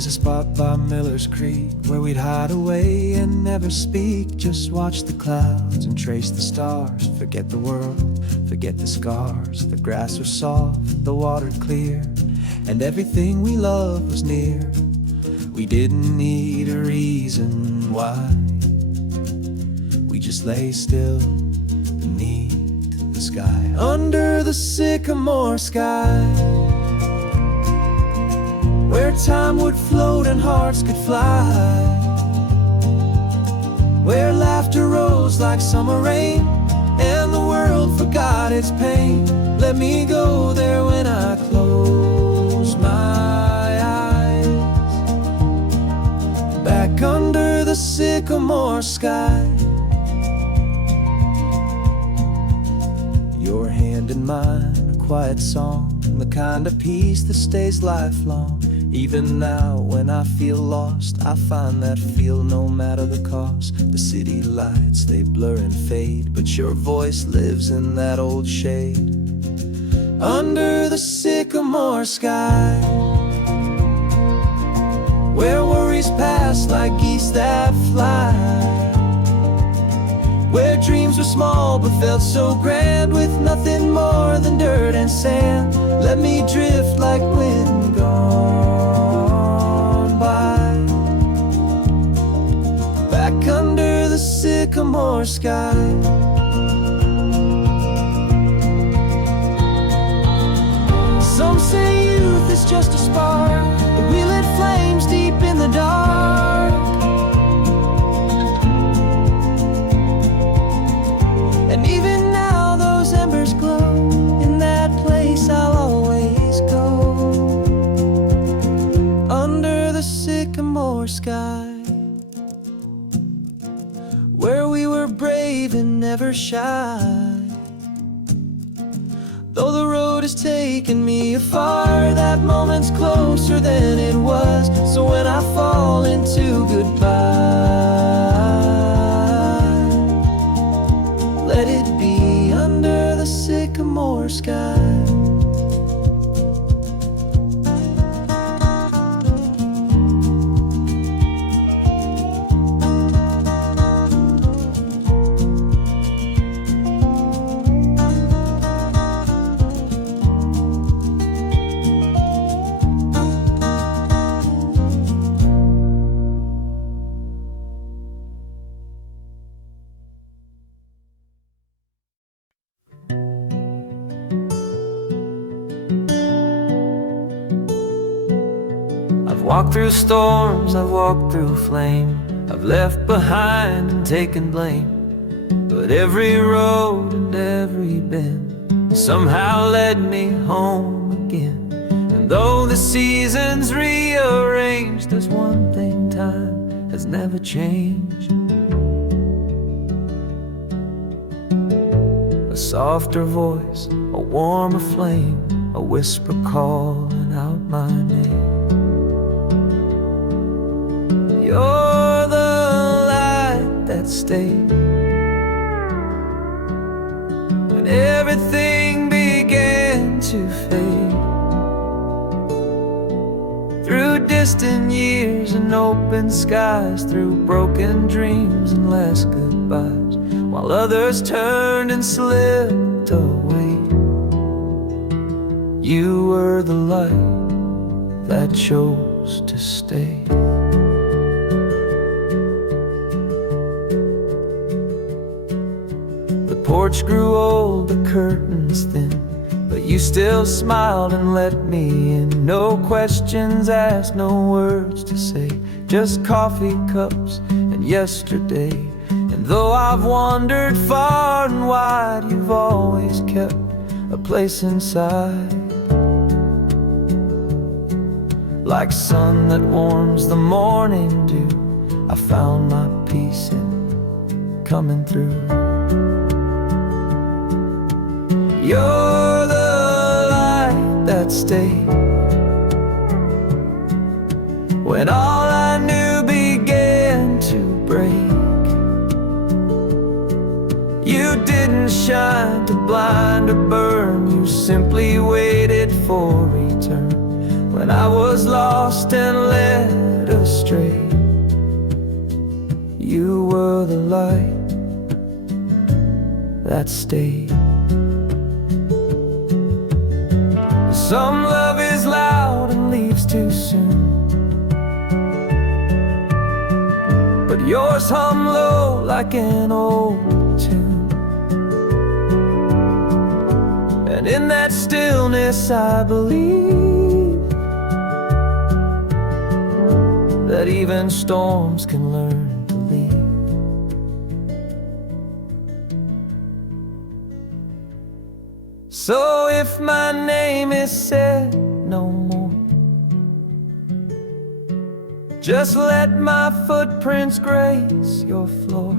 There's a spot by Miller's Creek where we'd hide away and never speak. Just watch the clouds and trace the stars. Forget the world, forget the scars. The grass was soft, the water clear, and everything we loved was near. We didn't need a reason why. We just lay still beneath the sky, under the sycamore sky, where time would float and hearts could fly, where laughter rose like summer rain and the world forgot its pain. Let me go there when I close my eyes, back under the sycamore sky. Your hand in mine, a quiet song, the kind of peace that stays lifelong. Even now when I feel lost, I find that feel no matter the cost. The city lights, they blur and fade, but your voice lives in that old shade, under the sycamore sky, where worries pass like geese that fly, where dreams were small but felt so grand, with nothing more than dirt and sand. Let me drift like wind gone by, back under the sycamore sky. Some say youth is just a spark, but we lit flames deep in the dark. And even now those embers glow, in that place I'll always go, under the sycamore sky, where we were brave and never shy. Though the road has taken me afar, that moment's closer than it was. So when I fall into goodbye, let it be under the sycamore sky. I've walked through storms, I've walked through flame, I've left behind and taken blame, but every road and every bend somehow led me home again. And though the seasons rearranged, there's one thing time has never changed: a softer voice, a warmer flame, a whisper calling out my name. You're the light that stayed when everything began to fade. Through distant years and open skies, through broken dreams and last goodbyes, while others turned and slipped away, you were the light that chose to stay. The porch grew old, the curtains thin, but you still smiled and let me in. No questions asked, no words to say, just coffee cups and yesterday. And though I've wandered far and wide, you've always kept a place inside, like sun that warms the morning dew. I found my peace in coming through. You're the light that stayed when all I knew began to break. You didn't shine to blind or burn, you simply waited for return. when I was lost and led astray. You were the light that stayed. Some love is loud and leaves too soon, but yours hum low like an old tune. And in that stillness I believe that even storms can learn to leave. So if my name is said no more, just let my footprints grace your floor.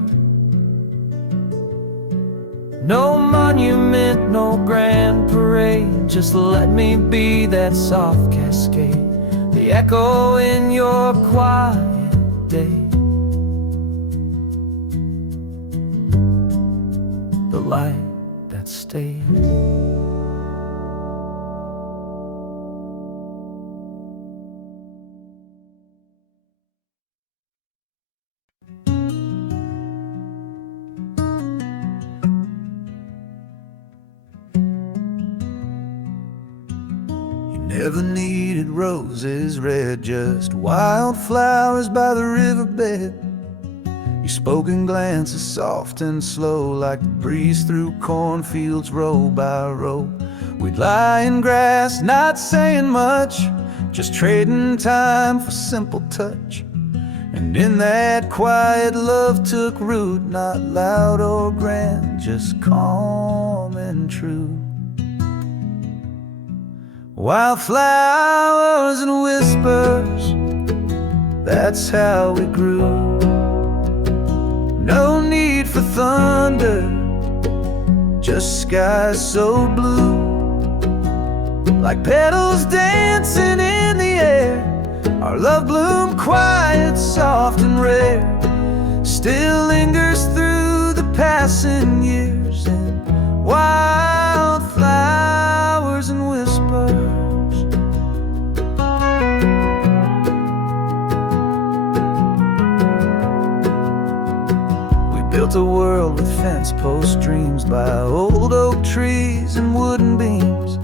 No monument, no grand parade, just let me be that soft cascade, the echo in your quiet day, the light that stays. Never needed roses red, just wildflowers by the riverbed. Your spoken glances soft and slow, like the breeze through cornfields row by row. We'd lie in grass, not saying much, just trading time for simple touch. And in that quiet love took root, not loud or grand, just calm and true. Wildflowers and whispers, that's how we grew. No need for thunder, just skies so blue. Like petals dancing in the air, our love bloomed quiet, soft and rare. Still lingers through the passing years, and wildflowers and whispers. Built a world with fence post dreams by old oak trees and wooden beams.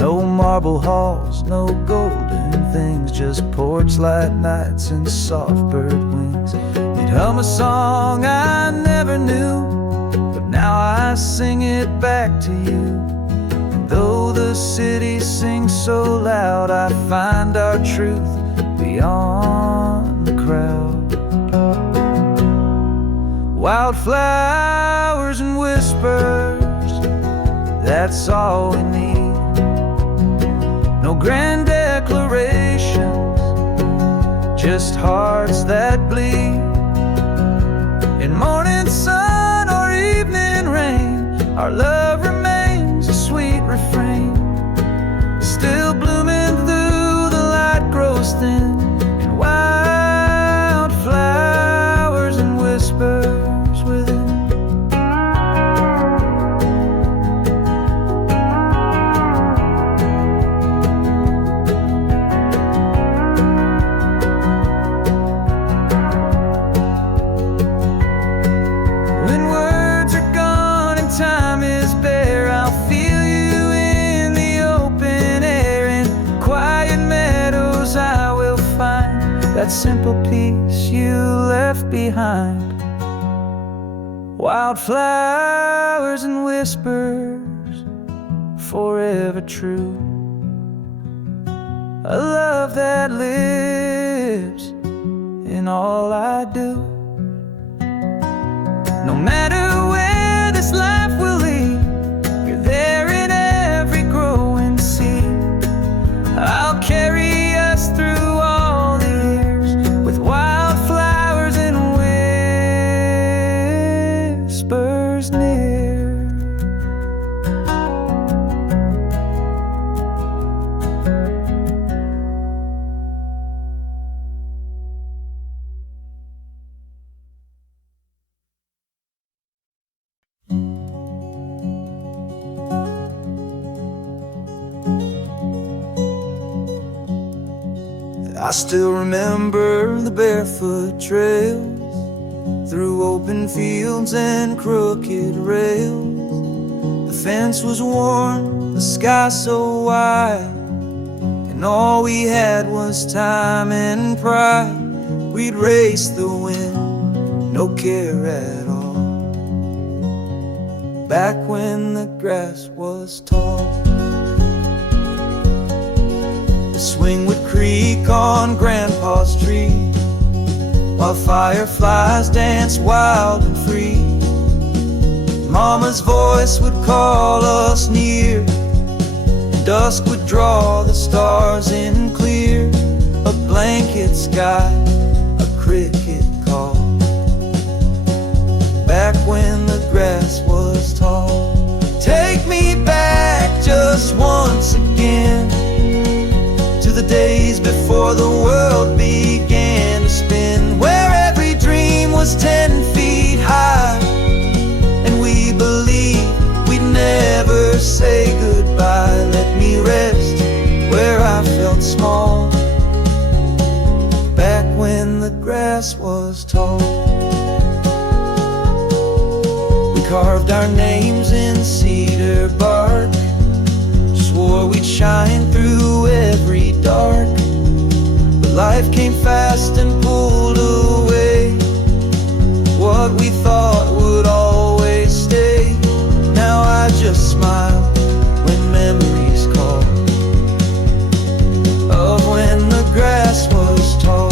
No marble halls, no golden things, just porch light nights and soft bird wings. You'd hum a song I never knew, but now I sing it back to you. And though the city sings so loud, I find our truth beyond the crowd. Wildflowers and whispers, that's all we need. No grand declarations, just hearts that bleed. In morning sun or evening rain, our love remains a sweet refrain. Still blooming through the light grows thin, and wildflowers and whispers. That simple peace you left behind. Wildflowers and whispers, forever true. A love that lives in all I do. No matter where this life will lead, you're there in every growing seed. I'll carry us through I still remember the barefoot trails through open fields and crooked rails. The fence was worn, the sky so wide, and all we had was time and pride. We'd race the wind, no care at all, back when the grass was tall. The swing would creak on Grandpa's tree, while fireflies danced wild and free. Mama's voice would call us near, and dusk would draw the stars in clear. A blanket sky, a cricket call, back when the grass was tall. Take me back just once again to the days before the world began to spin, where every dream was 10 feet high, and we believed we'd never say goodbye. Let me rest where I felt small, back when the grass was tall. We carved our names in cedar bark, swore we'd shine through every dark, but life came fast and pulled away what we thought would always stay. Now I just smile when memories call of when the grass was tall.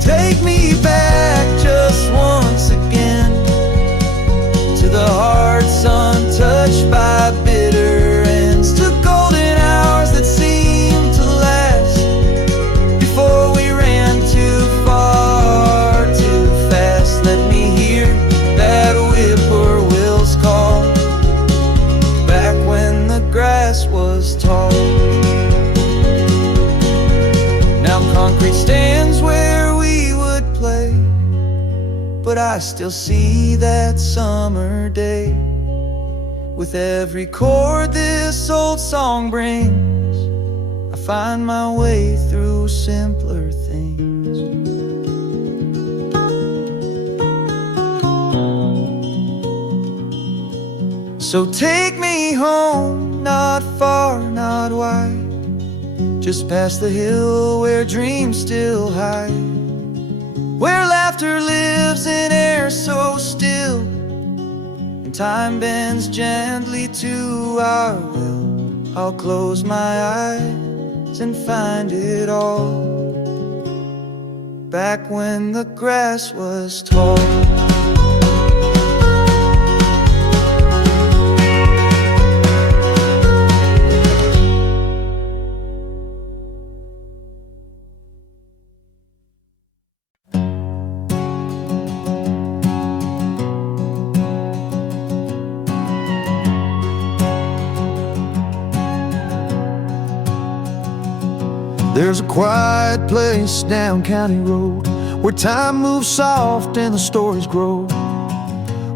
Take me back just once again to the hearts untouched by bitter ends, to golden hours that seemed to last before we ran too far, too fast. Let me hear that whippoorwill's call, back when the grass was tall. Now concrete stands where we would play, but I still see that summer day. With every chord this old song brings, I find my way through simpler things. So take me home, not far, not wide, just past the hill where dreams still hide, where laughter lives in air so still, and time bends gently to our will. I'll close my eyes and find it all, back when the grass was tall. There's a quiet place down County Road where time moves soft and the stories grow.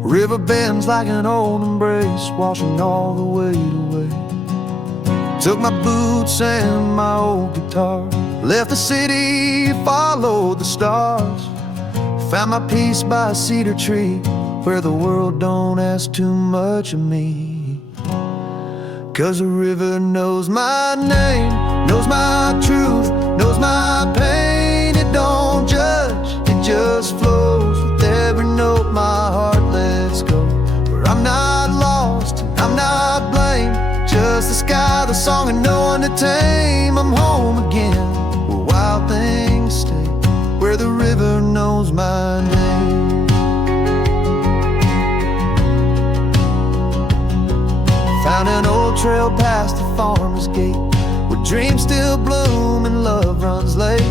River bends like an old embrace, washing all the weight away. Took my boots and my old guitar, left the city, followed the stars, found my peace by a cedar tree where the world don't ask too much of me. 'Cause the river knows my name, knows my truth, knows my pain. It don't judge, it just flows with every note my heart lets go. Where I'm not lost, I'm not blamed, just the sky, the song, and no one to tame. I'm home again, where wild things stay, where the river knows my name. Found an old trail past the farmer's gate, where dreams still bloom and love runs late.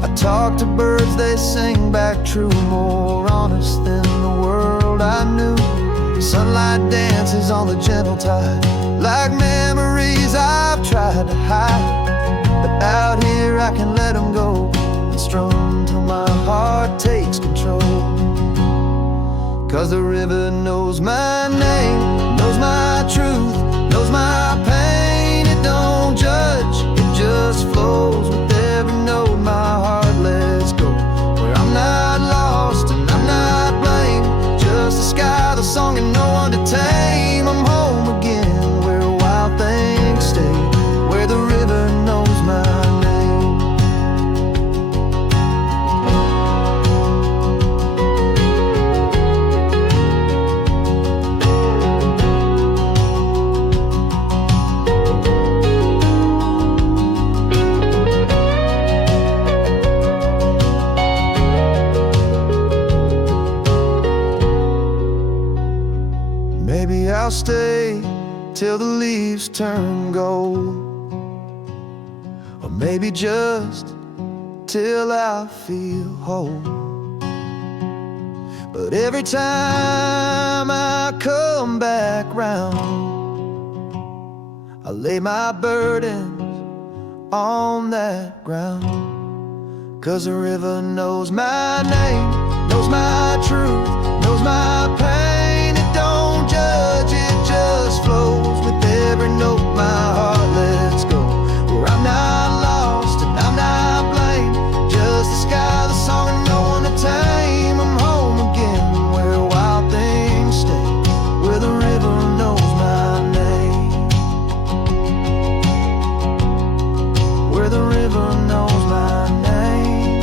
I talk to birds, they sing back true, more honest than the world I knew. Sunlight dances on the gentle tide, like memories I've tried to hide. But out here I can let them go and strum till my heart takes control. 'Cause the river knows my name, knows my truth, knows my pain. It don't judge, it just flows with every note my I'll stay till the leaves turn gold, or maybe just till I feel whole. But every time I come back round, I lay my burdens on that ground. 'Cause the river knows my name, knows my truth, knows my pain. It don't judge, it just flows with every note my heart lets go. Where I'm not lost and I'm not blamed, just the sky, the song, and no one to tame. I'm home again, where wild things stay, where the river knows my name, where the river knows my name.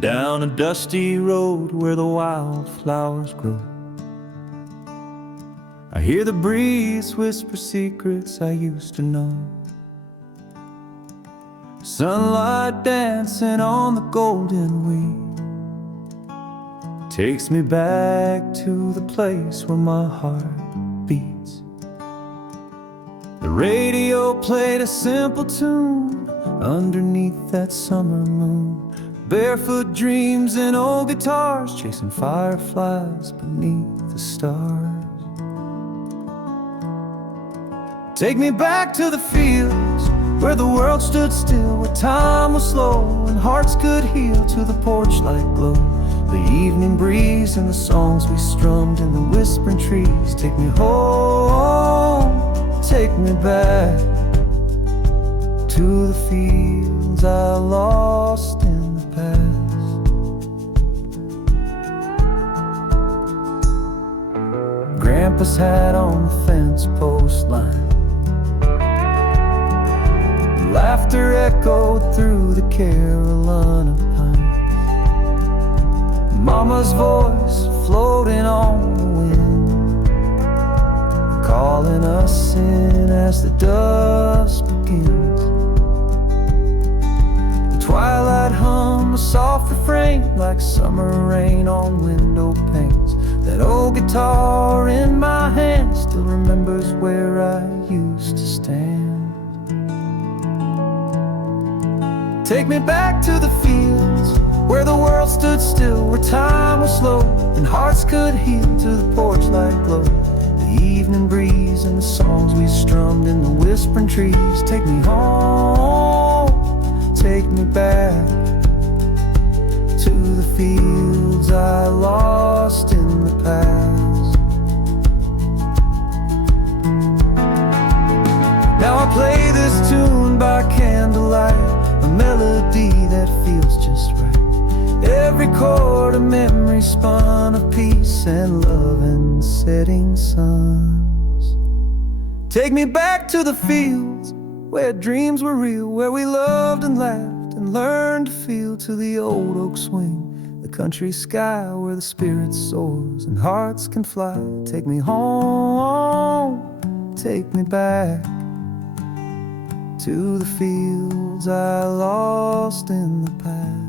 Down a dusty road where the wildflowers grow, I hear the breeze whisper secrets I used to know. Sunlight dancing on the golden weed takes me back to the place where my heart beats. The radio played a simple tune underneath that summer moon. Barefoot dreams and old guitars chasing fireflies beneath the stars. Take me back to the fields where the world stood still, where time was slow and hearts could heal, to the porch light glow, the evening breeze and the songs we strummed in the whispering trees. Take me home, take me back to the fields I lost in the past. Grandpa's hat on the fence post line, laughter echoed through the Carolina pines. Mama's voice floating on the wind, calling us in as the dusk begins. The twilight hum, a soft refrain like summer rain on window panes. That old guitar in my hand still remembers where I used to stand. Take me back to the fields where the world stood still, where time was slow and hearts could heal, to the porch light glow, the evening breeze and the songs we strummed in the whispering trees. Take me home, take me back to the fields I lost in the past. Now I play this tune by candlelight, a melody that feels just right. Every chord a memory spun of peace and love and setting suns. Take me back to the fields where dreams were real, where we loved and laughed and learned to feel, to the old oak swing, the country sky where the spirit soars and hearts can fly. Take me home, take me back to the fields I lost in the past.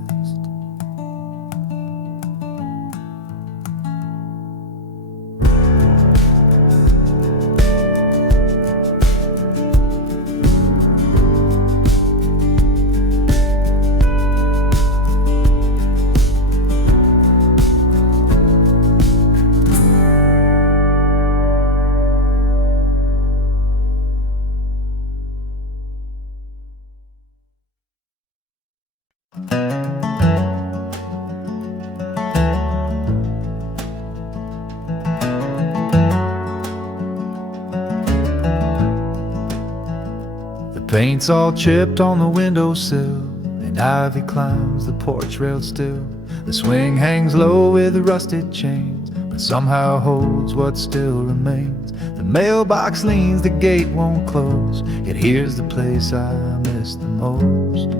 Paint's all chipped on the windowsill, and ivy climbs the porch rail still. The swing hangs low with rusted chains, but somehow holds what still remains. The mailbox leans, the gate won't close, yet here's the place I miss the most.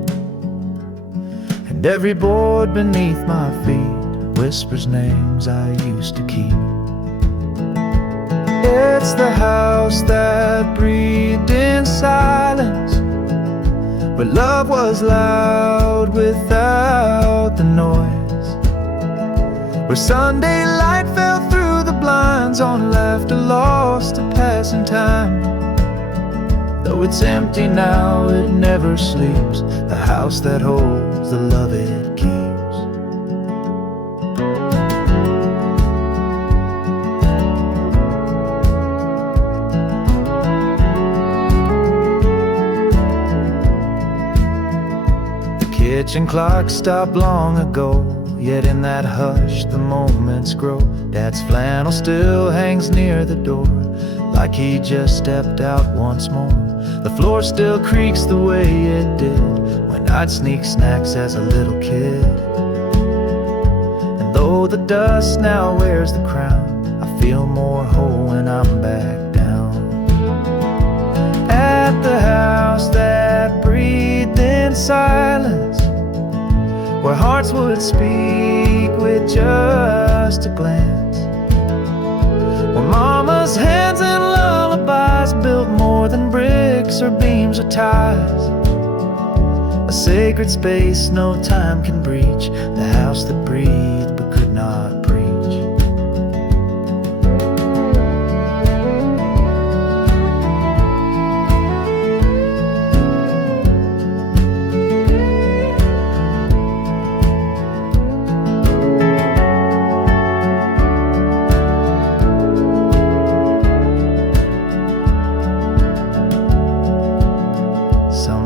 And every board beneath my feet whispers names I used to keep. It's the house that breathed in silence, where love was loud without the noise, where Sunday light fell through the blinds on laughter lost to passing time. Though it's empty now, it never sleeps, the house that holds the love it keeps. Kitchen clock stopped long ago, yet in that hush the moments grow. Dad's flannel still hangs near the door, like he just stepped out once more. The floor still creaks the way it did when I'd sneak snacks as a little kid. And though the dust now wears the crown, I feel more whole when I'm back down at the house that breathed in silence, where hearts would speak with just a glance, where mama's hands and lullabies built more than bricks or beams or ties. A sacred space no time can breach, the house that breathed but could not preach.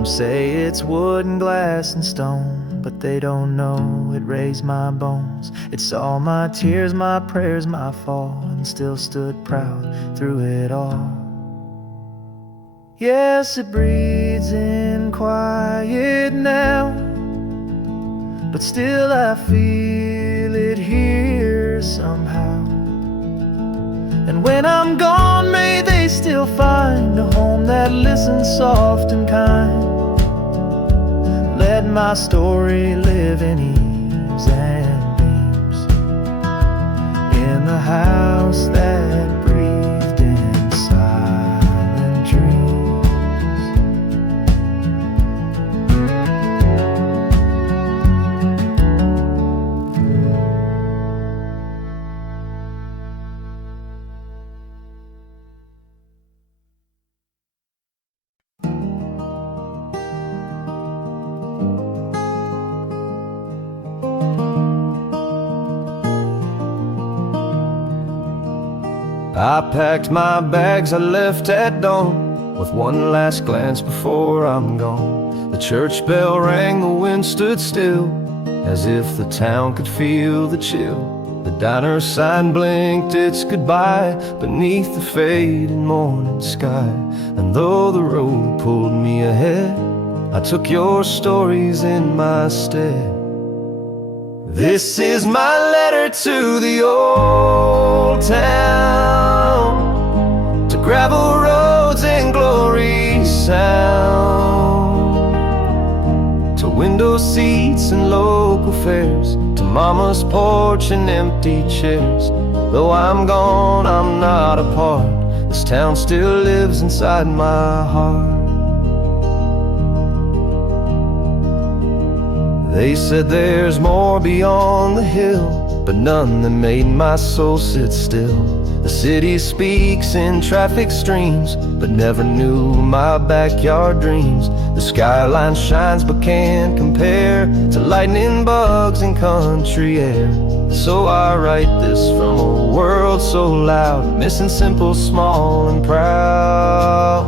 Say it's wood and glass and stone, but they don't know it raised my bones. It saw my tears, my prayers, my fall, and still stood proud through it all. Yes, it breathes in quiet now, but still I feel it here somehow. And when I'm gone, may they still find a home that listens soft and kind. Let my story live in eaves and beams, in the house that breathed in silent dreams. I packed my bags, I left at dawn, with one last glance before I'm gone. The church bell rang, the wind stood still, as if the town could feel the chill. The diner sign blinked its goodbye beneath the fading morning sky. And though the road pulled me ahead, I took your stories in my stead. This is my letter to the old town, to gravel roads and glory sound, to window seats and local fairs, to mama's porch and empty chairs. Though I'm gone, I'm not apart, this town still lives inside my heart. They said there's more beyond the hill, but none that made my soul sit still. The city speaks in traffic streams, but never knew my backyard dreams. The skyline shines but can't compare to lightning bugs and country air. So I write this from a world so loud, missing simple, small and proud.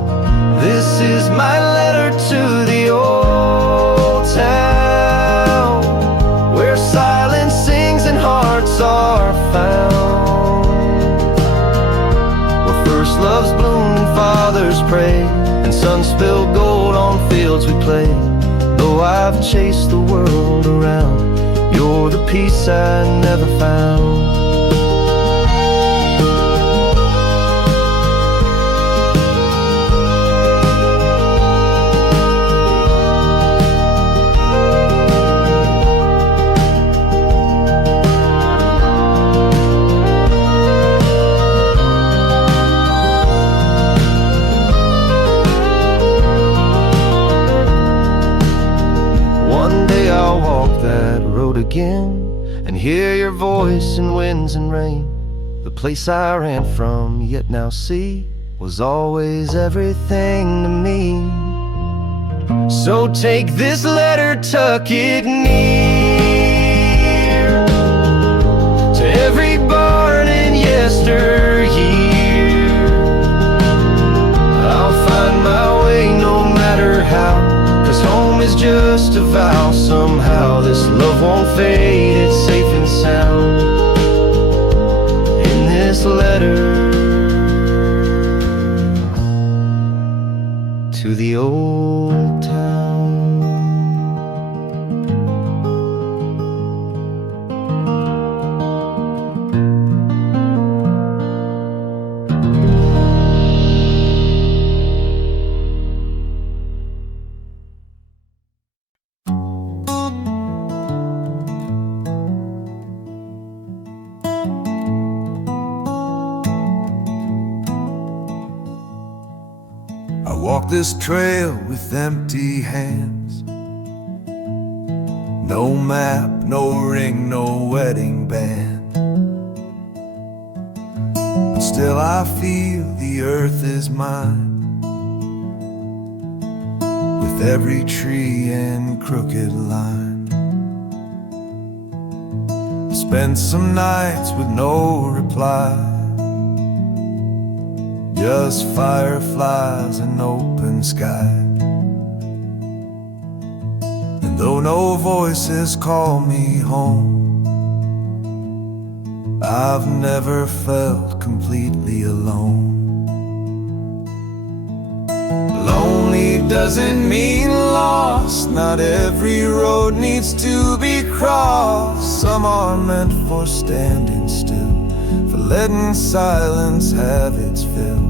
This is my letter to the old town, where silence sings and hearts are found, where first loves bloomed and fathers prayed, and sun spilled gold on fields we played. Though I've chased the world around, you're the peace I never found. voice in winds and rain. The place I ran from, yet now see, was always everything to me. So take this letter, tuck it near to every barn and yesteryear. I'll find my way no matter how, 'cause home is just a vow. Somehow this love won't fade, it's safe and sound in this letter to the old town. I walk this trail with empty hands. No map, no ring, no wedding band. But still I feel the earth is mine, with every tree and crooked line. Spent some nights with no reply, just fireflies and open sky. And though no voices call me home, I've never felt completely alone. Lonely doesn't mean lost. Not every road needs to be crossed. Some are meant for standing still, for letting silence have its fill.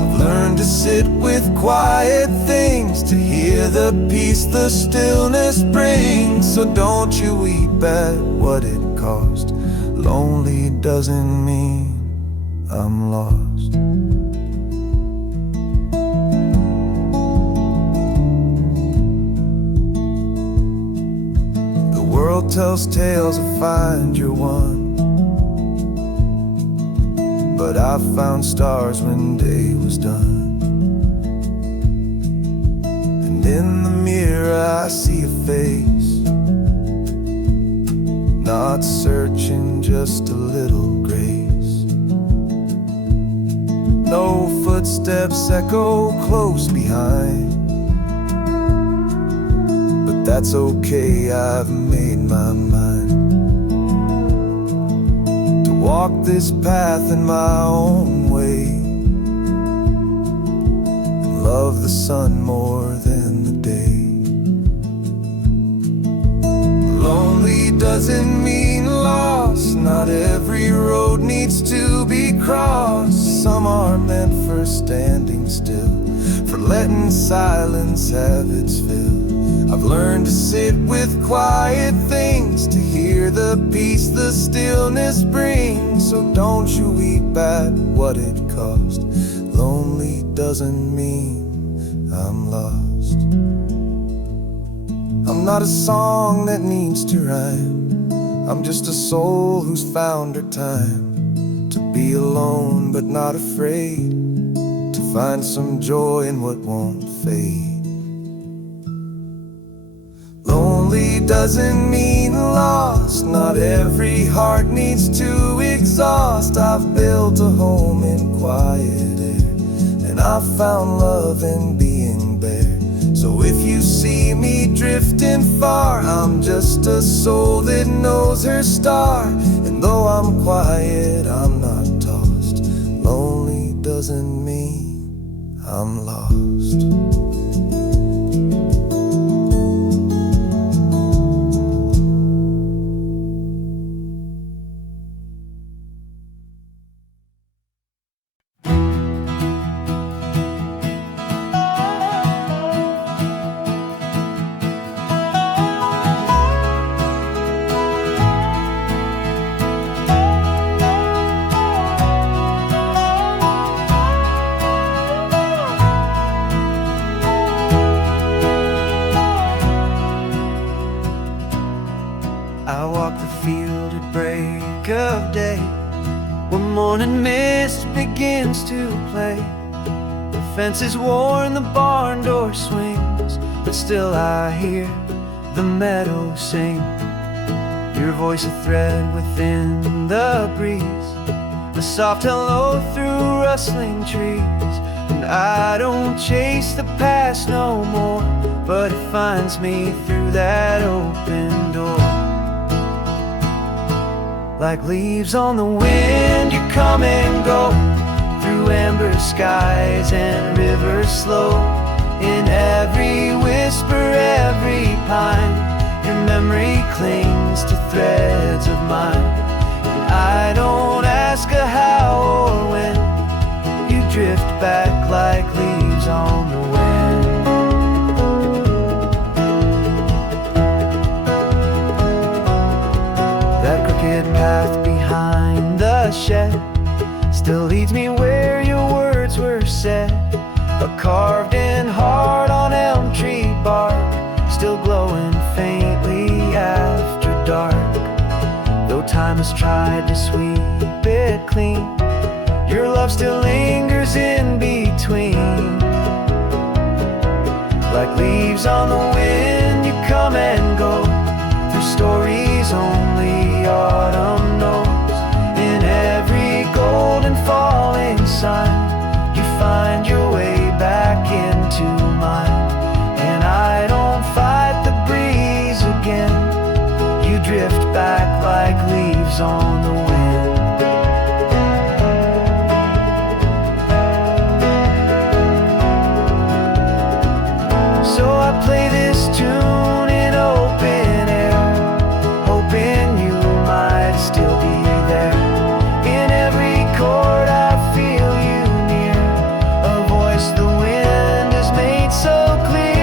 I've learned to sit with quiet things, to hear the peace the stillness brings. So don't you weep at what it cost. Lonely doesn't mean I'm lost. The world tells tales of find your one, but I found stars when day was done. And in the mirror I see a face, not searching, just a little grace. No footsteps echo close behind, but that's okay, I've made my mind to walk this path in my own way, and love the sun more than the day. Lonely doesn't mean lost. Not every road needs to be crossed. Some are meant for standing still, for letting silence have its fill. I've learned to sit with quiet things, to hear the peace the stillness brings. So don't you weep at what it cost. Lonely doesn't mean I'm lost. I'm not a song that needs to rhyme. I'm just a soul who's found her time to be alone but not afraid, to find some joy in what won't fade. Lonely doesn't mean lost. Not every heart needs to exhaust. I've built a home in quiet air, and I've found love in being bare. So if you see me drifting far, I'm just a soul that knows her star. And though I'm quiet, I'm not tossed. Lonely doesn't mean I'm lost. play. The fence is worn, the barn door swings, but still I hear the meadow sing. Your voice a thread within the breeze, a soft hello through rustling trees. And I don't chase the past no more, but it finds me through that open door. Like leaves on the wind, you come and go, through amber skies and rivers slow. In every whisper, every pine, your memory clings to threads of mine. And I don't ask a how or when, you drift back like leaves on the wind. That crooked path behind the shed still leads me where your words were said. A carved-in heart on elm tree bark, still glowing faintly after dark. Though time has tried to sweep it clean, your love still lingers in between. Like leaves on the wind, you come and go, through stories only autumn knows. In every golden falling sun, you find your way back into mine. And I don't fight the breeze again, you drift back like leaves on the wind. So I play this tune in open air, hoping you might still be there. In every chord I feel you near, a voice the wind has made so clear.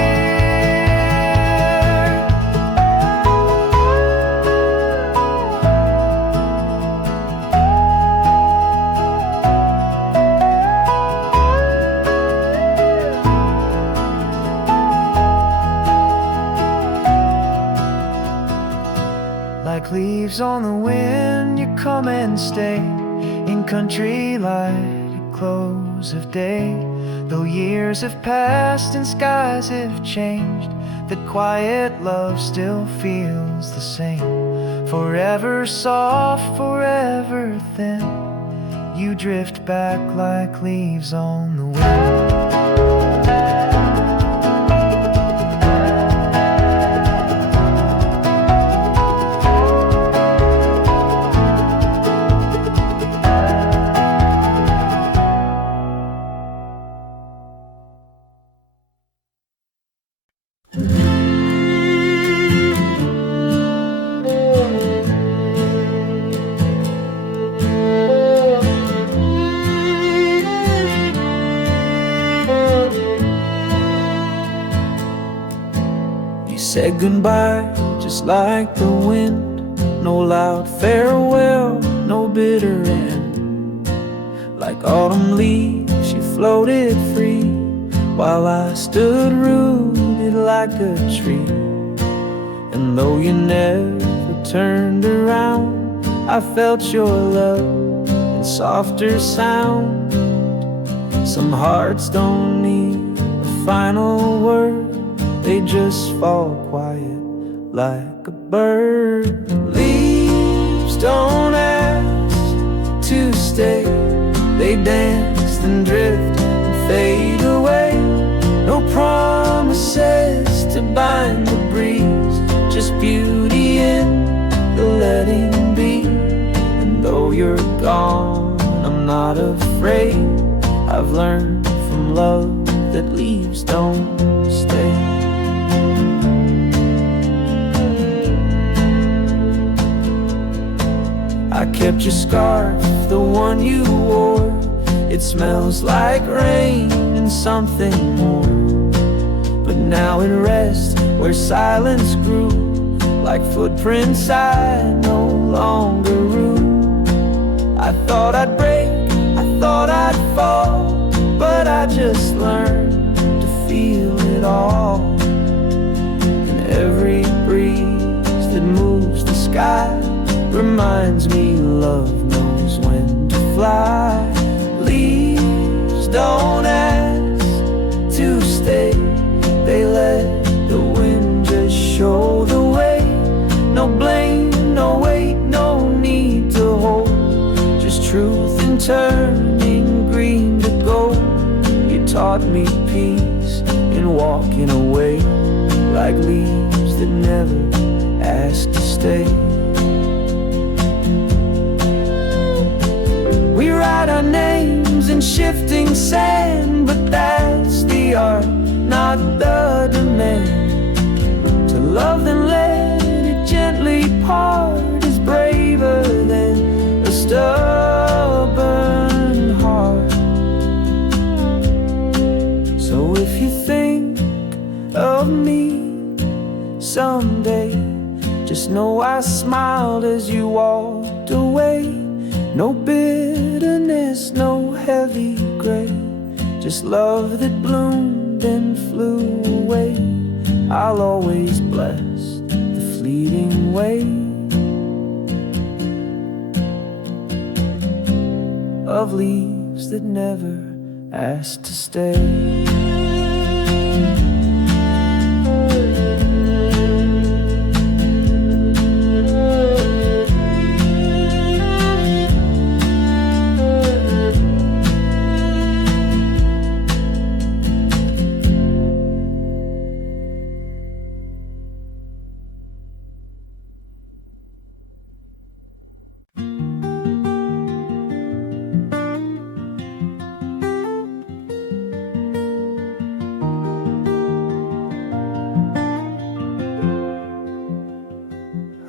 Like leaves on the wind, you come and stay in country light at close of day. Though years have passed and skies have changed, that quiet love still feels the same. Forever soft, forever thin, you drift back like leaves on the wind. Said goodbye just like the wind, no loud farewell, no bitter end. Like autumn leaves you floated free, while I stood rooted like a tree. And though you never turned around, I felt your love in softer sound. Some hearts don't need a final word, they just fall quiet like a bird. Leaves don't ask to stay, they dance and drift and fade away. No promises to bind the breeze, just beauty in the letting be. And though you're gone, I'm not afraid. I've learned from love that leaves don't stay. I kept your scarf, the one you wore. It smells like rain and something more. But now it rests where silence grew, like footprints I no longer rue. I thought I'd break, I thought I'd fall, but I just learned to feel it all. And every breeze that moves the sky reminds me love knows when to fly. Leaves brought me peace in walking away, like leaves that never asked to stay. We write our names in shifting sand, but that's the art, not the demand. To love then let it gently part is braver than a stubborn heart. So if you think of me someday, just know I smiled as you walked away. No bitterness, no heavy gray, just love that bloomed and flew away. I'll always bless the fleeting way of leaves that never asked to stay.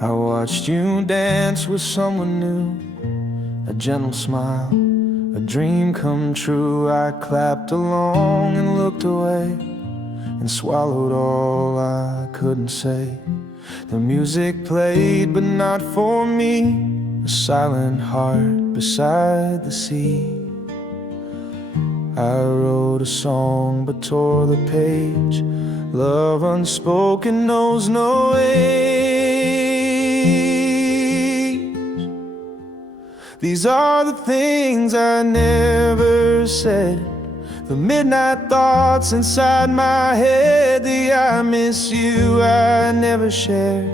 I watched you dance with someone new, a gentle smile, a dream come true. I clapped along and looked away and swallowed all I couldn't say. The music played, but not for me, a silent heart beside the sea. I wrote a song but tore the page. Love unspoken knows no age. These are the things I never said, the midnight thoughts inside my head, the I miss you I never shared,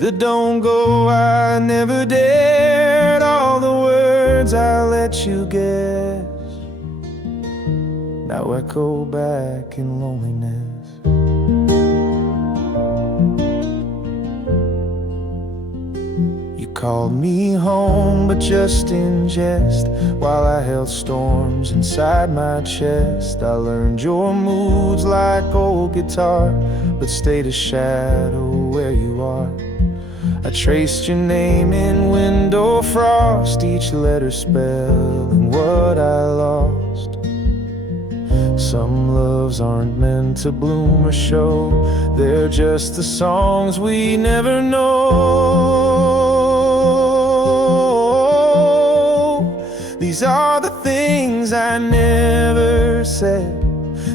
the don't go I never dared, all the words I let you guess now echo back in loneliness. You called me home, but just in jest, while I held storms inside my chest. I learned your moods like old guitar, but stayed a shadow where you are. I traced your name in window frost, each letter spelling what I lost. Some loves aren't meant to bloom or show, they're just the songs we never know. These are the things I never said,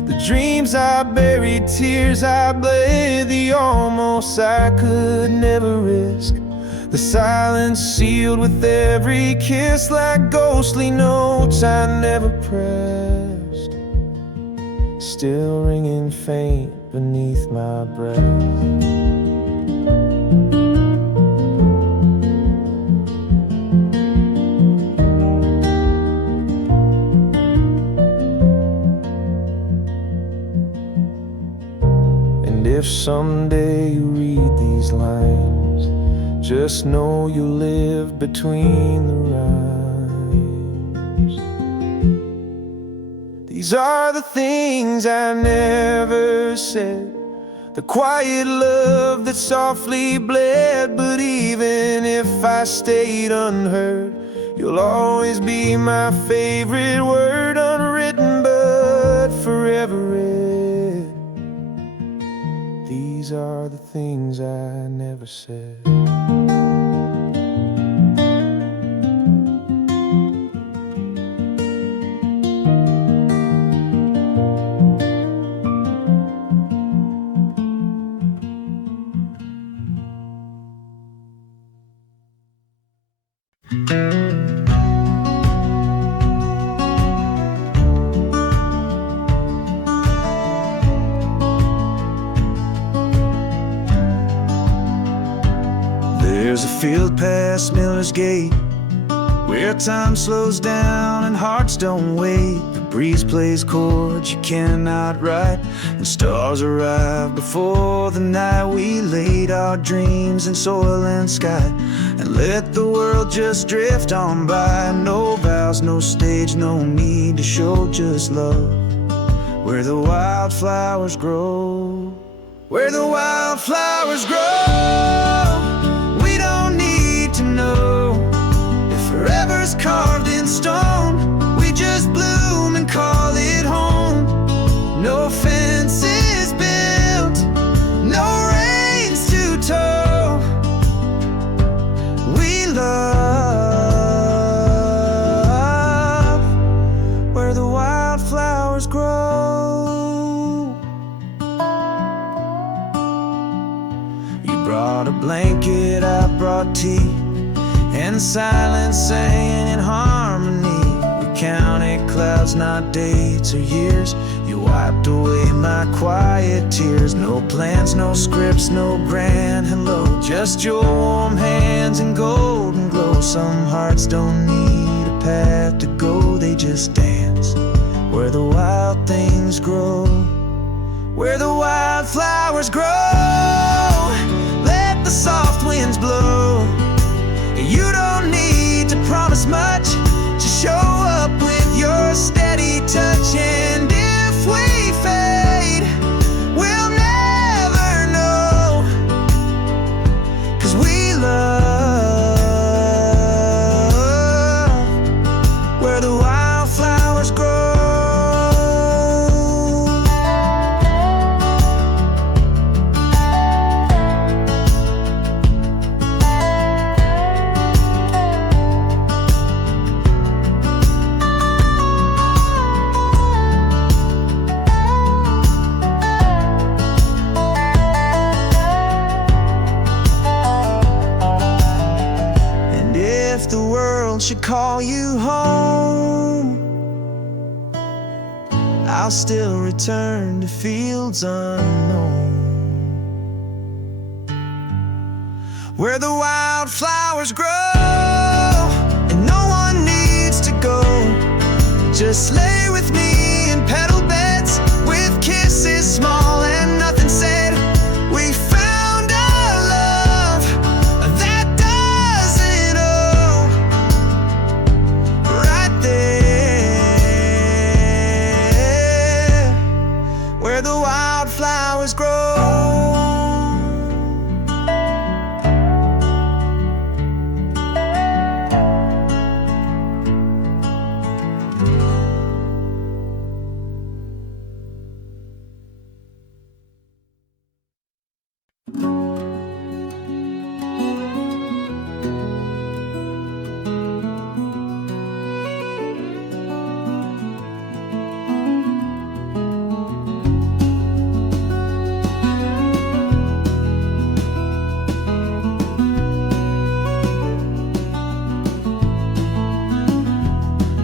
the dreams I buried, tears I bled, the almost I could never risk, the silence sealed with every kiss, like ghostly notes I never pressed, still ringing faint beneath my breath. If someday you read these lines, just know you live between the rhymes. These are the things I never said, the quiet love that softly bled. But even if I stayed unheard, you'll always be my favorite word, unwritten but forever read. These are the things I never said. There's a field past Miller's Gate, where time slows down and hearts don't wait. The breeze plays chords you cannot write, and stars arrive before the night. We laid our dreams in soil and sky, and let the world just drift on by. No vows, no stage, no need to show, just love. Where the wildflowers grow, where the wildflowers grow. We don't need to know if forever's carved in stone. We just bloom and call it home. No fences built, no reins to tow. We love where the wildflowers grow. You brought a blanket, I brought tea, and silence sang in harmony. We counted clouds, not dates or years. You wiped away my quiet tears. No plans, no scripts, no grand hello, just your warm hands and golden glow. Some hearts don't need a path to go, they just dance where the wild things grow, where the wildflowers grow. Let the soft winds blow. You don't need to promise much, just show up with your steady touch. And if we fade, we'll never know, 'cause we love where the wildflowers grow. If the world should call you home, I'll still return to fields unknown, where the wildflowers grow. And no one needs to go, just lay with me in petal beds, with kisses small and nothing said. We found a love that doesn't owe, right there where the wildflowers grow.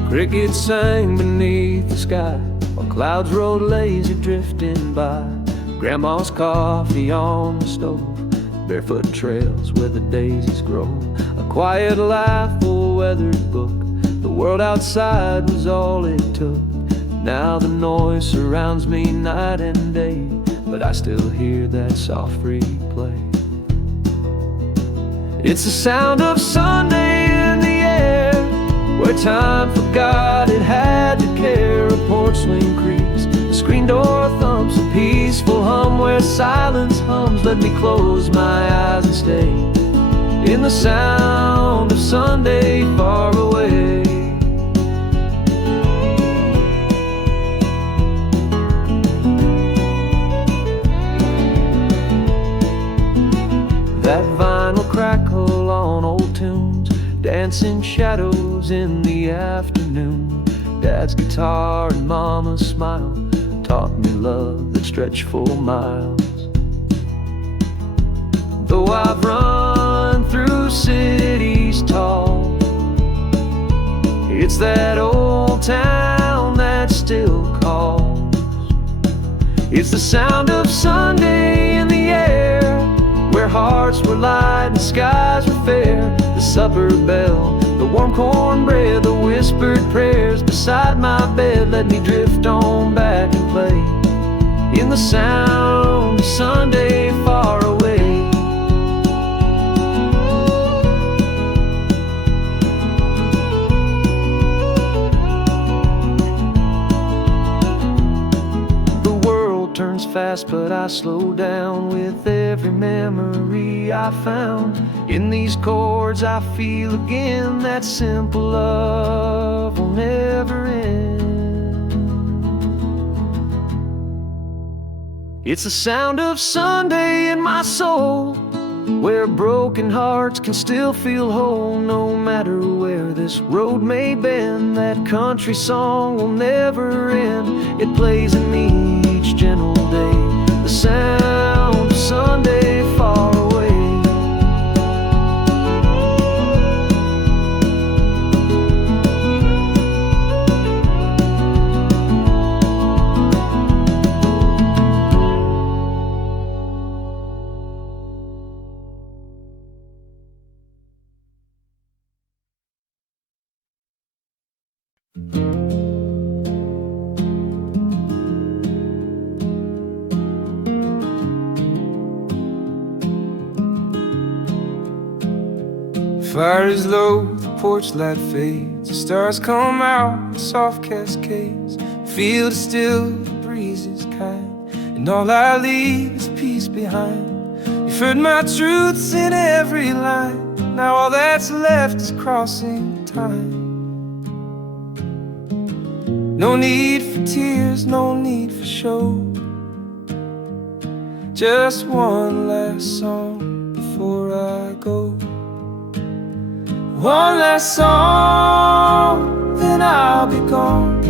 Crickets sang beneath the sky, while clouds rode lazy drifting by. Grandma's coffee on the stove, barefoot trails where the daisies grow. A quiet life, a weathered book. The world outside was all it took. Now the noise surrounds me night and day, but I still hear that soft replay. It's the sound of Sunday in the air, where time forgot it had to care. A porch swing creaks, the screen door thumps, a peaceful hum where silence hums. Let me close my eyes and stay in the sound of Sunday far away. That vinyl crackle on old tunes, dancing shadows in the afternoon. Dad's guitar and Mama's smile taught me love that stretched for miles. Though I've run through cities tall, it's that old town that still calls. It's the sound of Sunday in the air, where hearts were light and skies were fair. The supper bell, the warm cornbread, the whispered prayers beside my bed let me drift on back and play in the sound of Sunday far away. Turns fast, but I slow down with every memory I found. In these chords I feel again that simple love will never end. It's the sound of Sunday in my soul, where broken hearts can still feel whole. No matter where this road may bend, that country song will never end. It plays in me each gentle day, the sound of Sunday far away. Fire is low, the porch light fades, the stars come out in soft cascades. The field is still, the breeze is kind, and all I leave is peace behind. You've heard my truths in every line, now all that's left is crossing time. No need for tears, no need for show, just one last song before I go. One last song, then I'll be gone,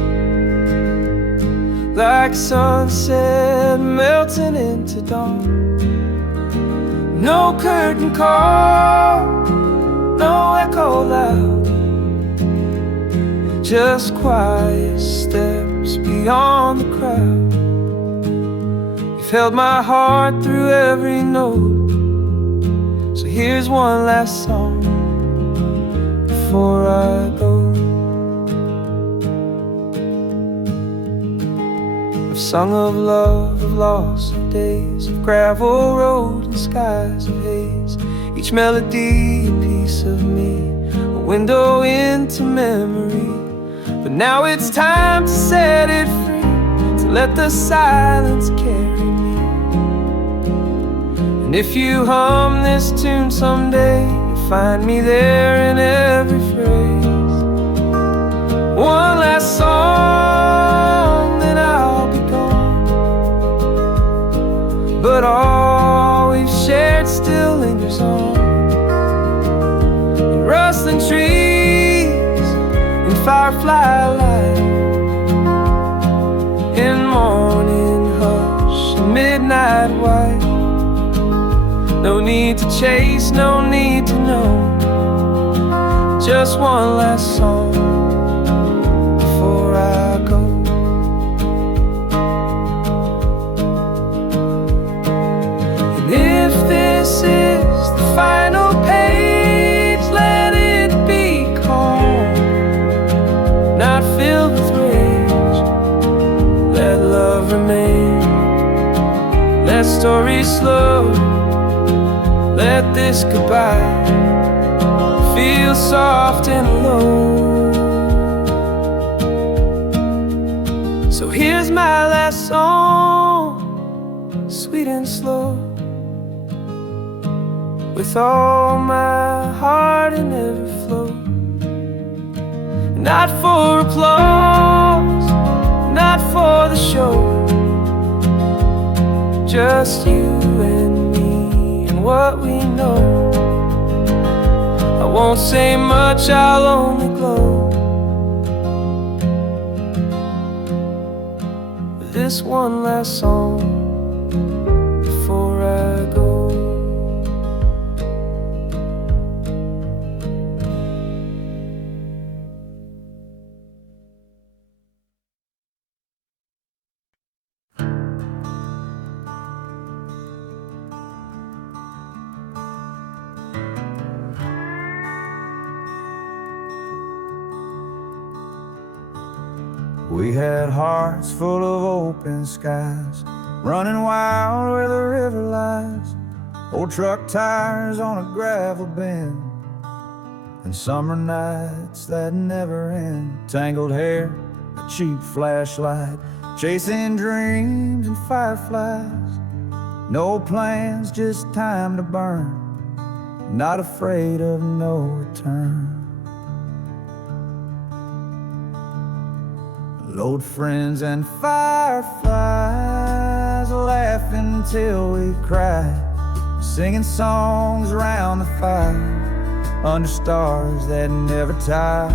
like sunset melting into dawn. No curtain call, no echo loud, just quiet steps beyond the crowd. You've held my heart through every note, so here's one last song before I go. I've sung of love, of loss, of days, of gravel road and skies of haze. Each melody a piece of me, a window into memory. But now it's time to set it free, to let the silence carry me. And if you hum this tune someday, find me there in every phrase. One last song, then I'll be gone, but all we've shared still lingers on. In rustling trees, in firefly light, in morning hush, in midnight white. No need to chase, no need to know, just one last song before I go. And if this is the final page, let it be calm, not filled with rage. Let love remain, let stories slow, let this goodbye feel soft and low. So here's my last song, sweet and slow, with all my heart in every flow. Not for applause, not for the show, just you and me and what we know. I won't say much, I'll only glow with this one last song before I go. We had hearts full of open skies, running wild where the river lies, old truck tires on a gravel bend, and summer nights that never end. Tangled hair, a cheap flashlight, chasing dreams and fireflies. No plans, just time to burn, not afraid of no return. Old friends and fireflies, laughing till we cried, singing songs around the fire, under stars that never tire.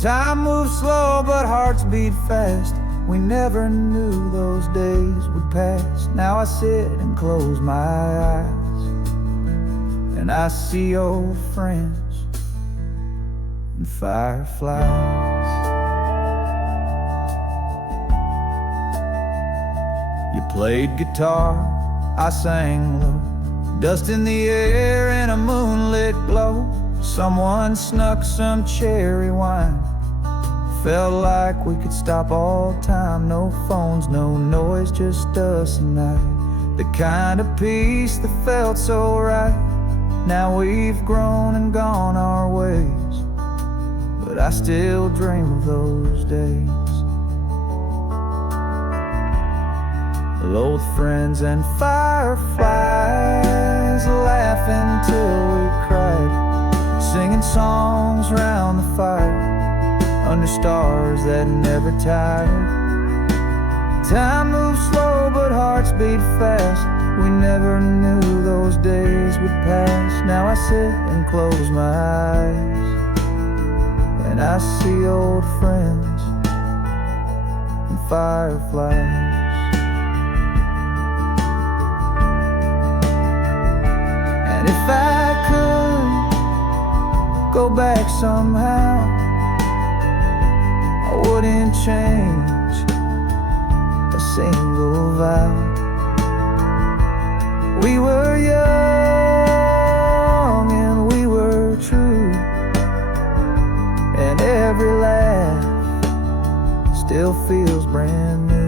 Time moves slow but hearts beat fast, we never knew those days would pass. Now I sit and close my eyes, and I see old friends and fireflies. You played guitar, I sang low, dust in the air and a moonlit glow. Someone snuck some cherry wine, felt like we could stop all time. No phones, no noise, just us and I. The kind of peace that felt so right. Now we've grown and gone our ways, but I still dream of those days. Old friends and fireflies, laughing till we cried, singing songs round the fire, under stars that never tired. Time moves slow but hearts beat fast, we never knew those days would pass. Now I sit and close my eyes, and I see old friends and fireflies. And if I could go back somehow, I wouldn't change a single vow. We were young and we were true, and every laugh still feels brand new.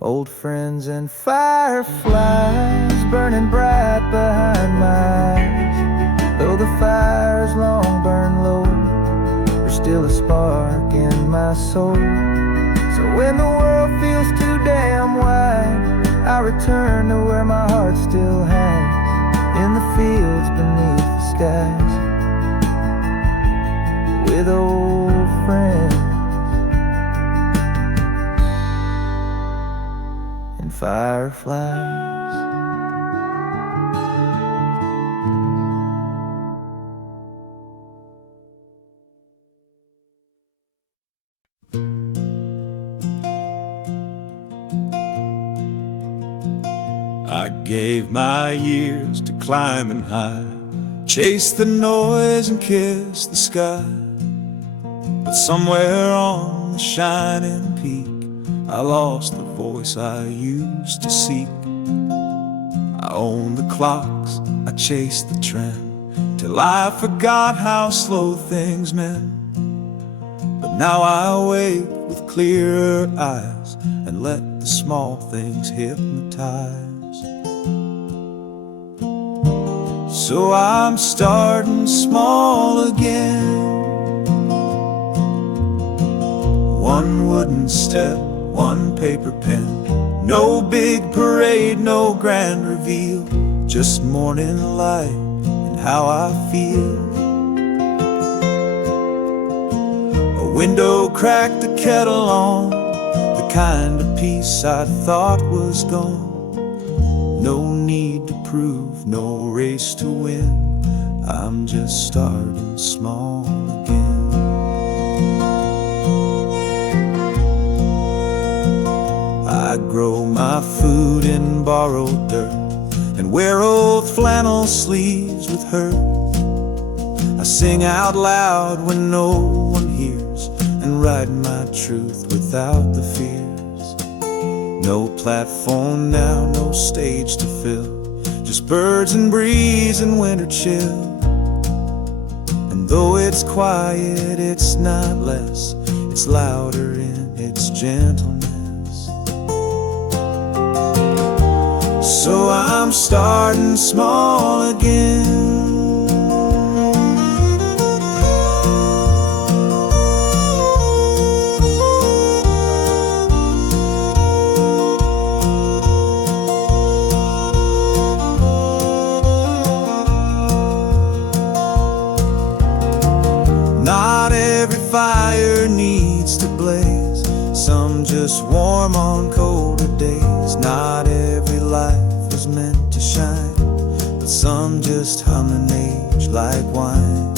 Old friends and fireflies, burning bright behind my eyes. Though the fire's long burned low, there's still a spark in my soul. So when the world feels too damn wide, I return to where my heart still hangs, in the fields beneath the skies, with old friends and fireflies. I gave my years to climbing high, chase the noise and kiss the sky. But somewhere on the shining peak, I lost the voice I used to seek. I owned the clocks, I chased the trend, till I forgot how slow things mend. But now I wait with clearer eyes and let the small things hypnotize. So I'm starting small again. One wooden step, one paper pen. No big parade, no grand reveal, just morning light and how I feel. A window cracked, the kettle on, the kind of peace I thought was gone. No need to prove, no race to win, I'm just starting small again. I grow my food in borrowed dirt and wear old flannel sleeves with hurt. I sing out loud when no one hears and write my truth without the fears. No platform now, no stage to fill, just birds and breeze and winter chill. And though it's quiet, it's not less, it's louder in its gentleness. So I'm starting small again. Not every fire needs to blaze, some just warm on colder days. Not every life was meant to shine, but some just hum and age like wine.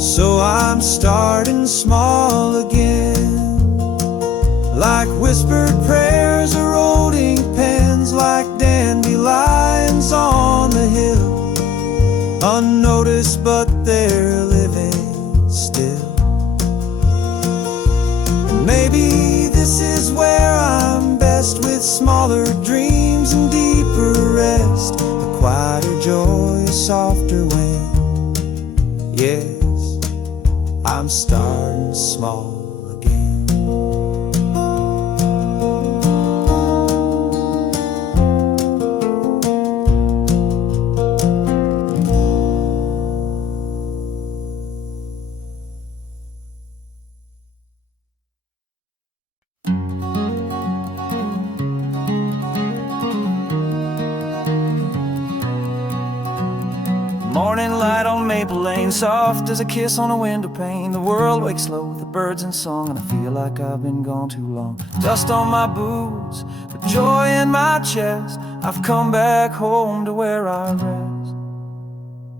So I'm starting small again, like whispered prayers or rolling pens, like dandelions on the hill, unnoticed but they're living still. And maybe this is where I'm best, with smaller dreams and deeper rest, a quieter joy, a softer wind. Yes, I'm starting small again. Morning light on Maple Lane, soft as a kiss on a window pane. The world wakes slow with the birds in song, and I feel like I've been gone too long. Dust on my boots, but joy in my chest. I've come back home to where I rest.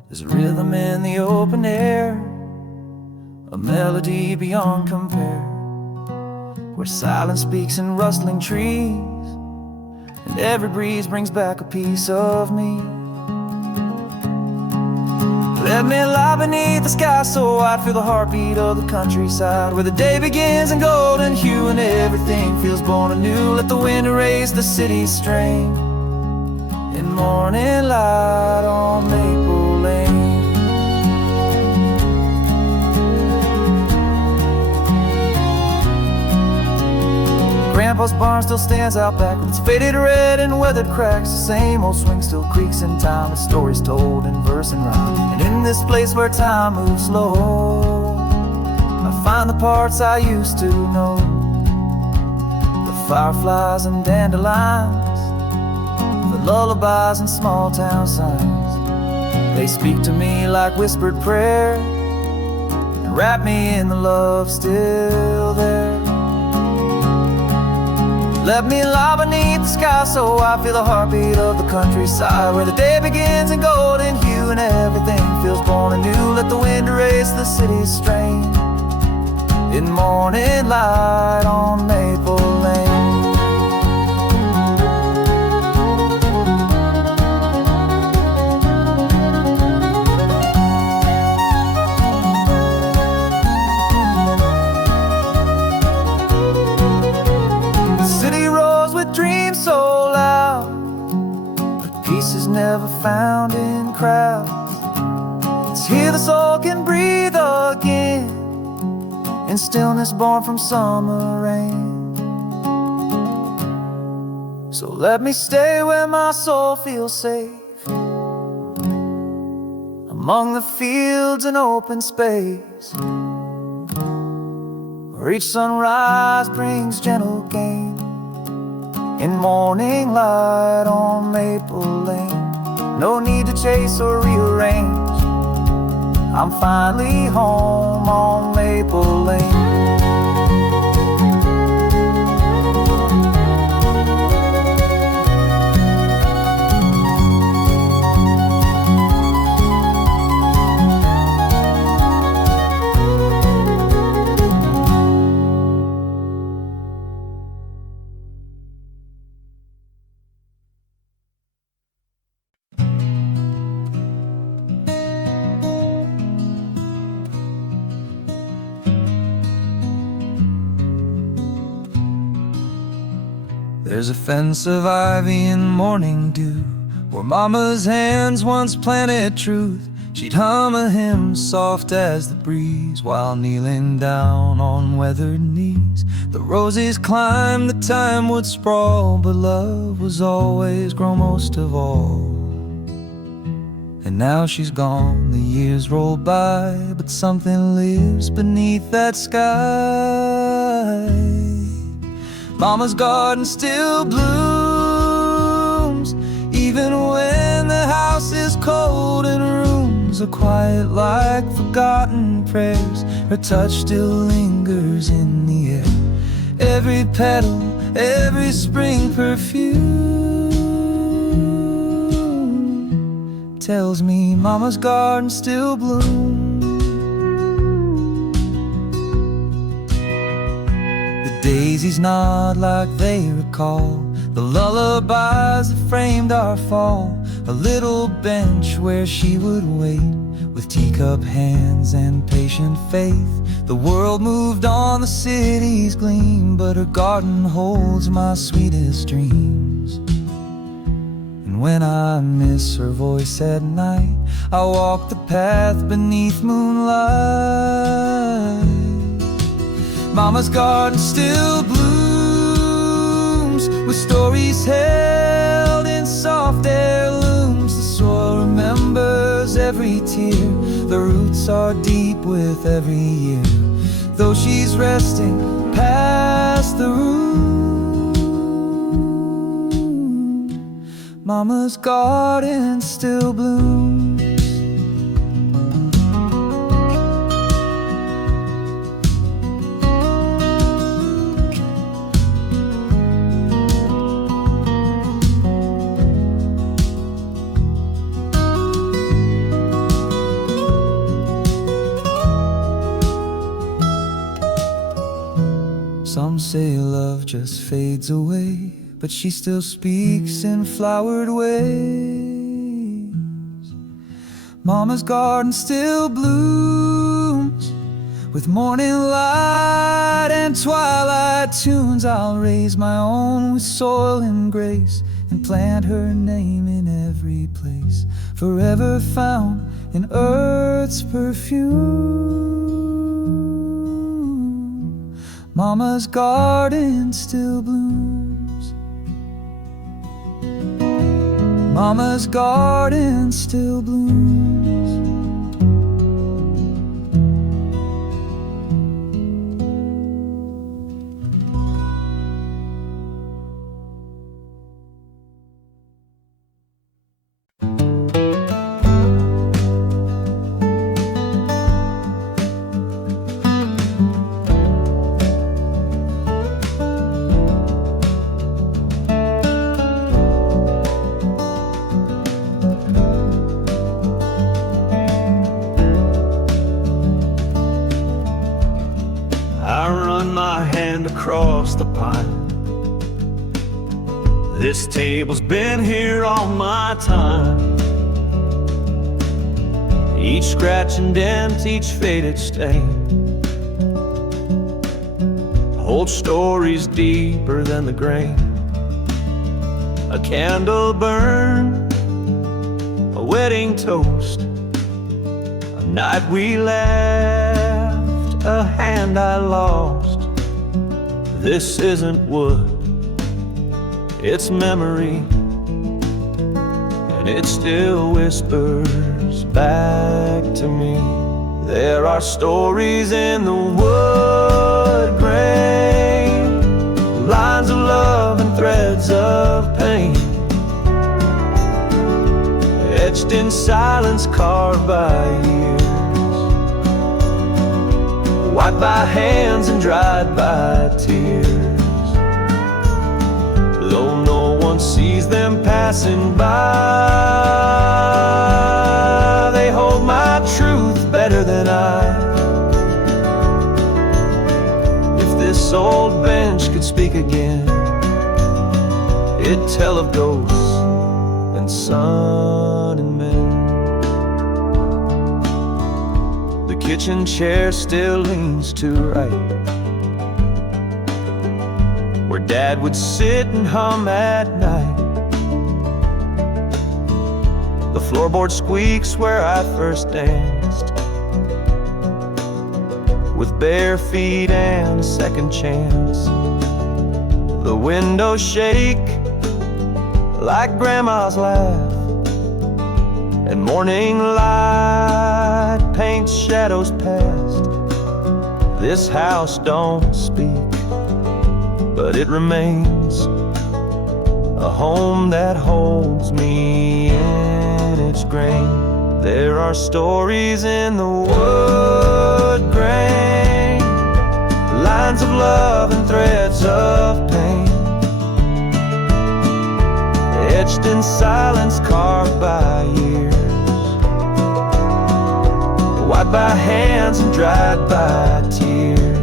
There's a rhythm in the open air, a melody beyond compare, where silence speaks in rustling trees, and every breeze brings back a piece of me. Let me lie beneath the sky so I'd feel the heartbeat of the countryside, where the day begins in golden hue and everything feels born anew. Let the wind erase the city's strain in morning light on Maple Lane. Grandpa's barn still stands out back with its faded red and weathered cracks. The same old swing still creaks in time, with stories told in verse and rhyme. And in this place where time moves slow, I find the parts I used to know. The fireflies and dandelions, the lullabies and small town signs. They speak to me like whispered prayer and wrap me in the love still there. Let me lie beneath the sky so I feel the heartbeat of the countryside, where the day begins in golden hue and everything feels born anew. Let the wind erase the city's strain in morning light on Maple Lane. Dreams so loud, but peace is never found in crowds. It's here the soul can breathe again, in stillness born from summer rain. So let me stay where my soul feels safe, among the fields and open space, where each sunrise brings gentle gain in morning light on Maple Lane. No need to chase or rearrange, I'm finally home on Maple Lane. There's a fence of ivy and morning dew, where Mama's hands once planted truth. She'd hum a hymn soft as the breeze, while kneeling down on weathered knees. The roses climbed, the time would sprawl, but love was always grown most of all. And now she's gone, the years roll by, but something lives beneath that sky. Mama's garden still blooms, even when the house is cold and rooms are quiet like forgotten prayers. Her touch still lingers in the air, every petal, every spring perfume tells me Mama's garden still blooms. The daisies nod like they recall the lullabies that framed our fall. A little bench where she would wait, with teacup hands and patient faith. The world moved on, the city's gleam, but her garden holds my sweetest dreams. And when I miss her voice at night, I walk the path beneath moonlight. Mama's garden still blooms, with stories held in soft heirlooms. The soil remembers every tear, the roots are deep with every year. Though she's resting past the root, Mama's garden still blooms. Some say love just fades away, but she still speaks in flowered ways. Mama's garden still blooms, with morning light and twilight tunes. I'll raise my own with soil and grace, and plant her name in every place, forever found in earth's perfume. Mama's garden still blooms. Mama's garden still blooms. Across the pine, this table's been here all my time. Each scratch and dent, each faded stain holds stories deeper than the grain. A candle burned, a wedding toast, a night we laughed, a hand I lost. This isn't wood, it's memory, and it still whispers back to me. There are stories in the wood grain, lines of love and threads of pain, etched in silence, carved by years, wiped by hands and dried by tears. Though no one sees them passing by, they hold my truth better than I. If this old bench could speak again, it'd tell of ghosts and sun and men. The kitchen chair still leans to right, where Dad would sit and hum at night. The floorboard squeaks where I first danced, with bare feet and a second chance. The windows shake like Grandma's laugh, and morning light paints shadows past. This house don't speak, but it remains a home that holds me in its grain. There are stories in the wood grain, lines of love and threads of pain, etched in silence, carved by years, wiped by hands and dried by tears.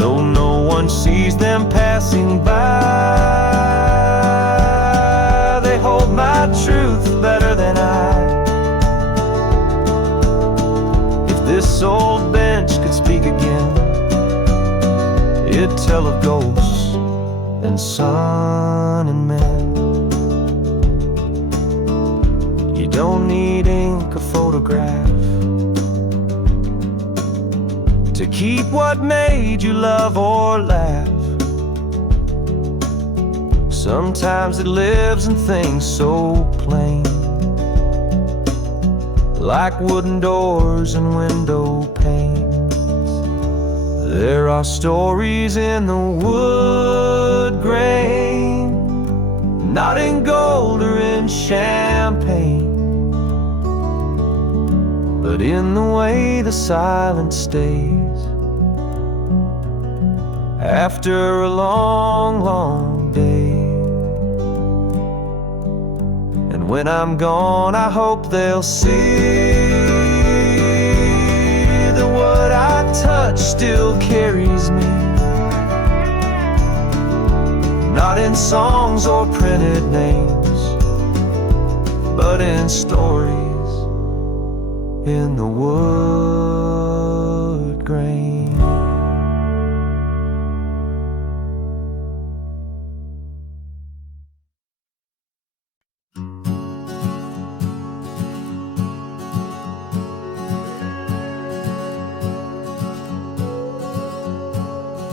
Though no one sees them passing by, they hold my truth better than I. If this old bench could speak again, it'd tell of ghosts and sun and men. You don't need ink or photograph to keep what made you love or laugh. Sometimes it lives in things so plain, like wooden doors and window panes. There are stories in the wood grain, not in gold or in champagne, but in the way the silence stays after a long, long day. And when I'm gone, I hope they'll see that what I touch still carries me, not in songs or printed names, but in stories in the wood grain.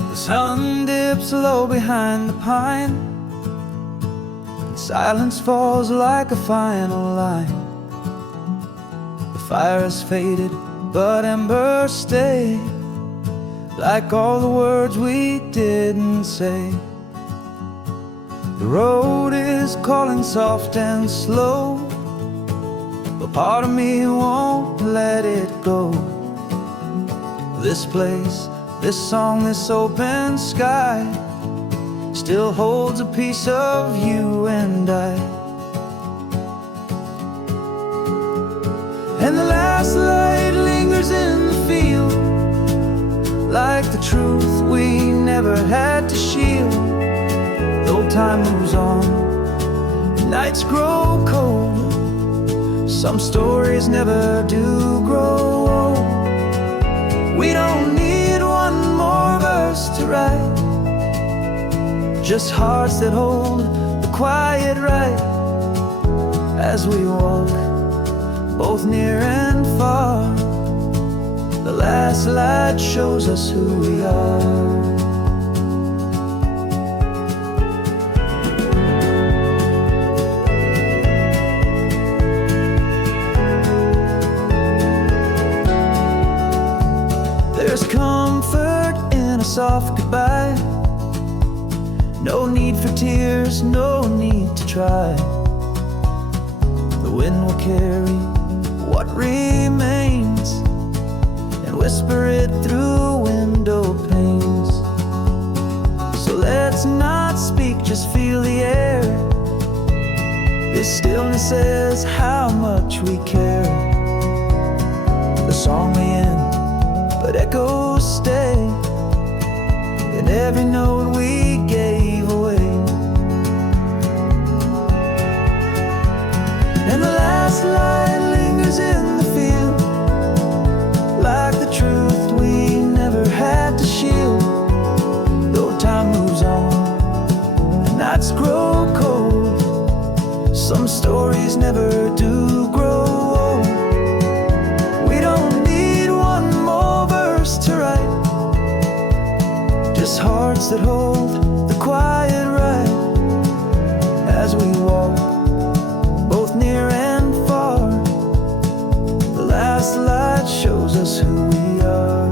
The sun dips low behind the pine, and silence falls like a final line. The fire has faded, but embers stay, like all the words we didn't say. The road is calling soft and slow, but part of me won't let it go. This place, this song, this open sky still holds a piece of you and I. And the last light lingers in the field, like the truth we never had to shield. Though time moves on, nights grow cold, some stories never do grow old. We don't need one more verse to write, just hearts that hold the quiet right. As we walk, both near and far, the last light shows us who we are. There's comfort in a soft goodbye, no need for tears, no need to try. The wind will carry what remains and whisper it through window panes. So let's not speak, just feel the air. This stillness says how much we care. The song may end, but echoes stay in every note we gave away. And the last light lingers in the field, like the truth we never had to shield. Though nights grow cold. Some stories never do grow old. We don't need one more verse to write, just hearts that hold the quiet right. As we walk, both near and far, the last light shows us who we are.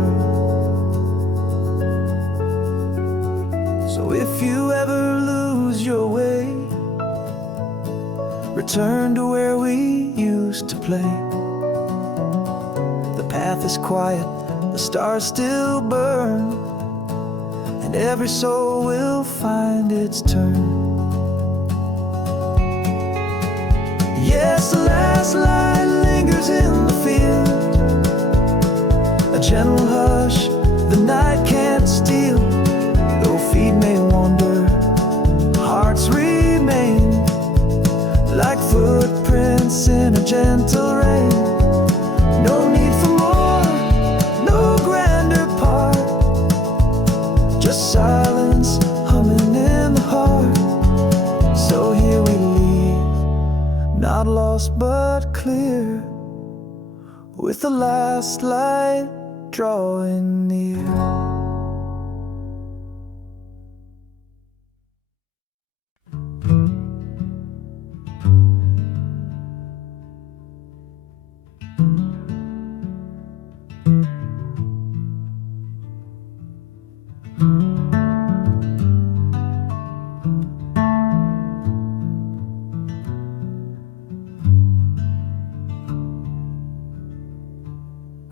So if you ever lose your way, return to where we used to play. The path is quiet, the stars still burn, and every soul will find its turn. Yes, the last light lingers in the field, a gentle hush the night can't steal. Though feet may wander, hearts remain, like footprints in a gentle rain. No need for more, no grander part, just silence humming in the heart. So here we leave, not lost but clear, with the last light drawing near.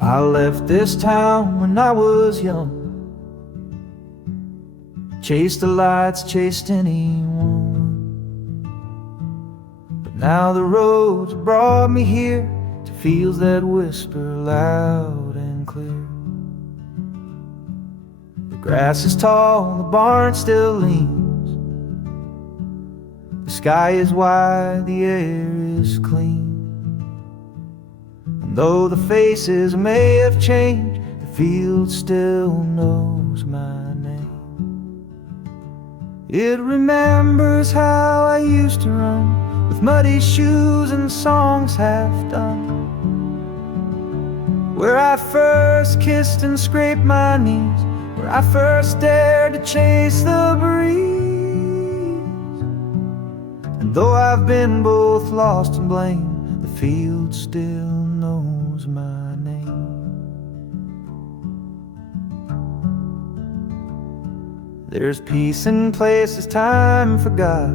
I left this town when I was young, chased the lights, chased anyone. But now the roads brought me here to fields that whisper loud and clear. The grass is tall, the barn still leans, the sky is wide, the air is clean. Though the faces may have changed, the field still knows my name. It remembers how I used to run, with muddy shoes and songs half done, where I first kissed and scraped my knees, where I first dared to chase the breeze. And though I've been both lost and blamed, the field still knows my name. There's peace in places time forgot,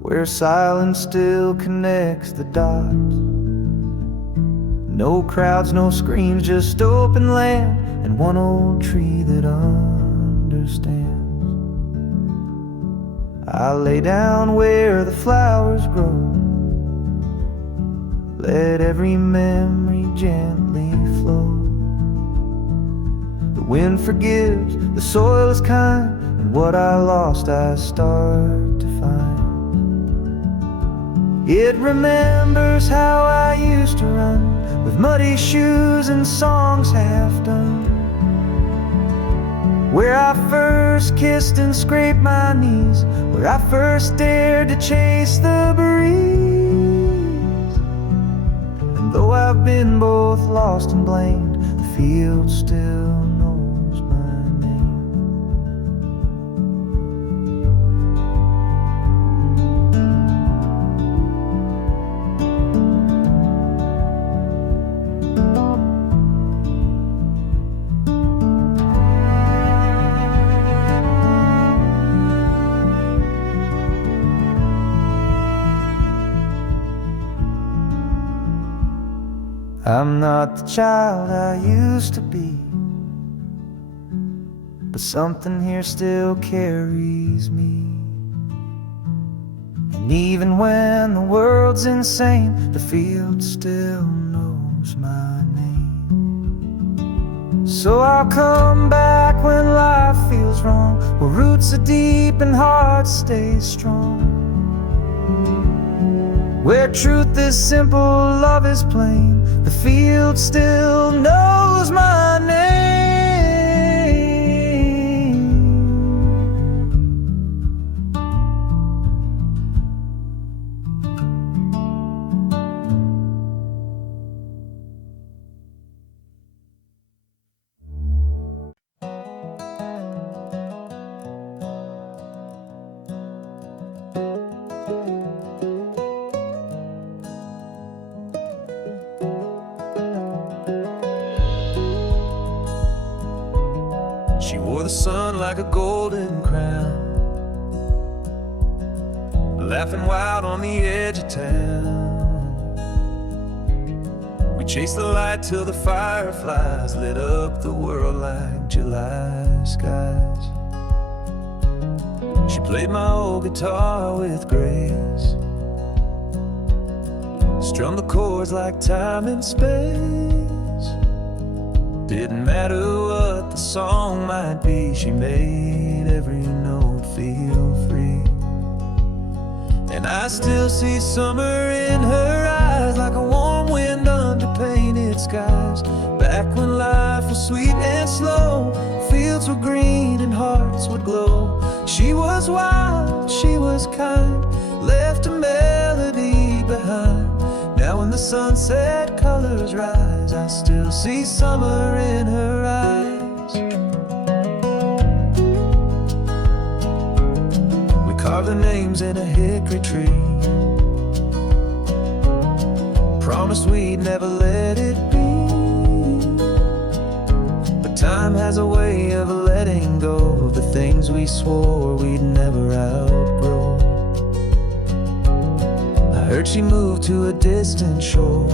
where silence still connects the dots. No crowds, no screams, just open land and one old tree that understands. I lay down where the flowers grow, let every memory gently flow. The wind forgives, the soil is kind, and what I lost I start to find. It remembers how I used to run, with muddy shoes and songs half done, where I first kissed and scraped my knees, where I first dared to chase the breeze. Though I've been both lost and blamed, the field still knows my name. I'm not the child I used to be, but something here still carries me. And even when the world's insane, the field still knows my name. So I'll come back when life feels wrong, where roots are deep and hearts stay strong, where truth is simple, love is plain, the field still knows my name. sun like a golden crown, laughing wild on the edge of town. We chased the light till the fireflies lit up the world like July skies. She played my old guitar with grace, strummed the chords like time and space. Didn't matter what the song might be, she made every note feel free. And I still see summer in her eyes, like a warm wind under painted skies. Back when life was sweet and slow, fields were green and hearts would glow. She was wild, she was kind, left a melody behind. Now when the sunset colors rise, I still see summer in her eyes. We carved the names in a hickory tree, promised we'd never let it be. But time has a way of letting go of the things we swore we'd never outgrow. I heard she moved to a distant shore,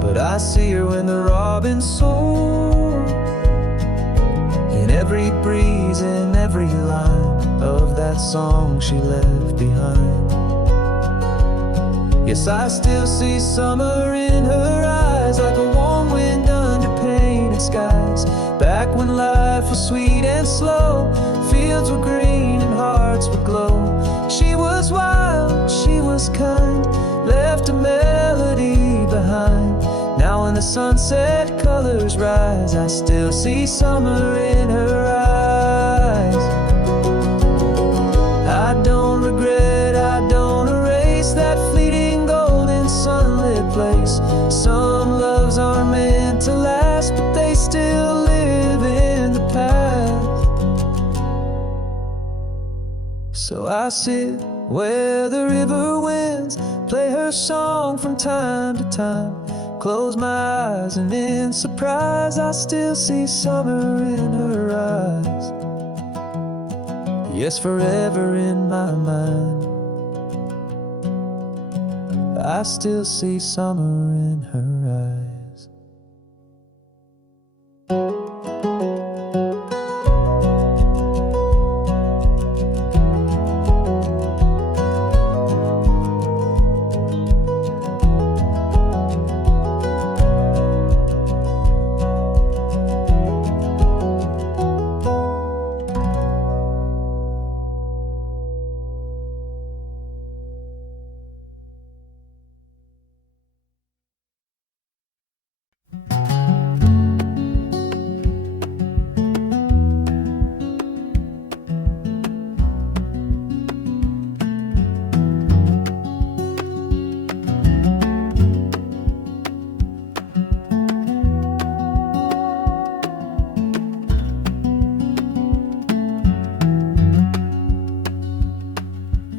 but I see her when the robins soar. In every breeze, in every line of that song she left behind. Yes, I still see summer in her eyes, like a warm wind under painted skies. Back when life was sweet and slow, fields were green and hearts would glow. She was wild, she was kind, left a melody behind. Now when the sunset colors rise, I still see summer in her eyes. I don't regret, I don't erase that fleeting golden sunlit place. Some loves are meant to last, but they still live in the past. So I sit where the river winds play her song from time to time, close my eyes and in surprise I still see summer in her eyes. Yes, forever in my mind, I still see summer in her eyes.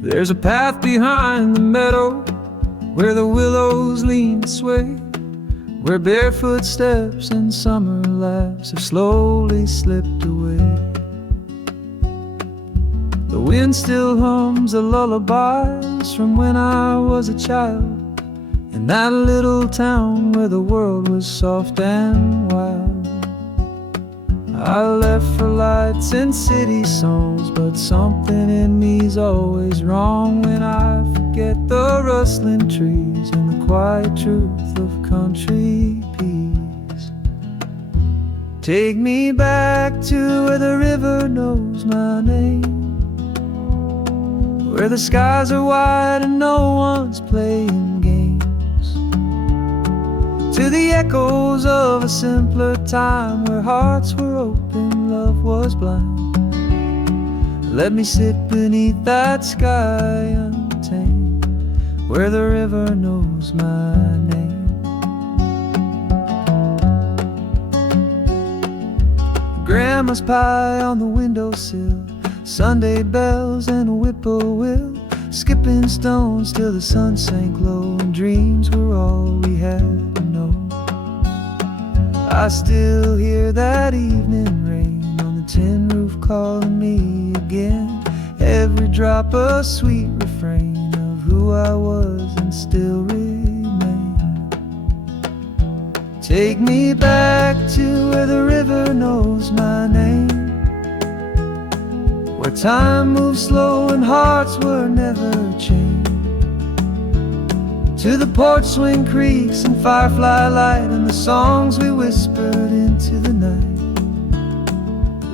There's a path behind the meadow where the willows lean to sway, where barefoot steps and summer laughs have slowly slipped away. The wind still hums the lullabies from when I was a child, in that little town where the world was soft and wild. I left for lights and city songs, but something in me's always wrong when I forget the rustling trees and the quiet truth of country peace. Take me back to where the river knows my name, where the skies are wide and no one's playing games, to the echoes of a simpler time where hearts were open, love was blind. Let me sit beneath that sky untamed, where the river knows my name. Grandma's pie on the windowsill, Sunday bells and a whippoorwill, skipping stones till the sun sank low and dreams were all we had to know. I still hear that evening rain on the tin roof calling me again. Every drop a sweet refrain of who I was and still remain. Take me back to where the river knows my name, where time moves slow and hearts were never chained, to the porch swing creaks and firefly light and the songs we whispered into the night.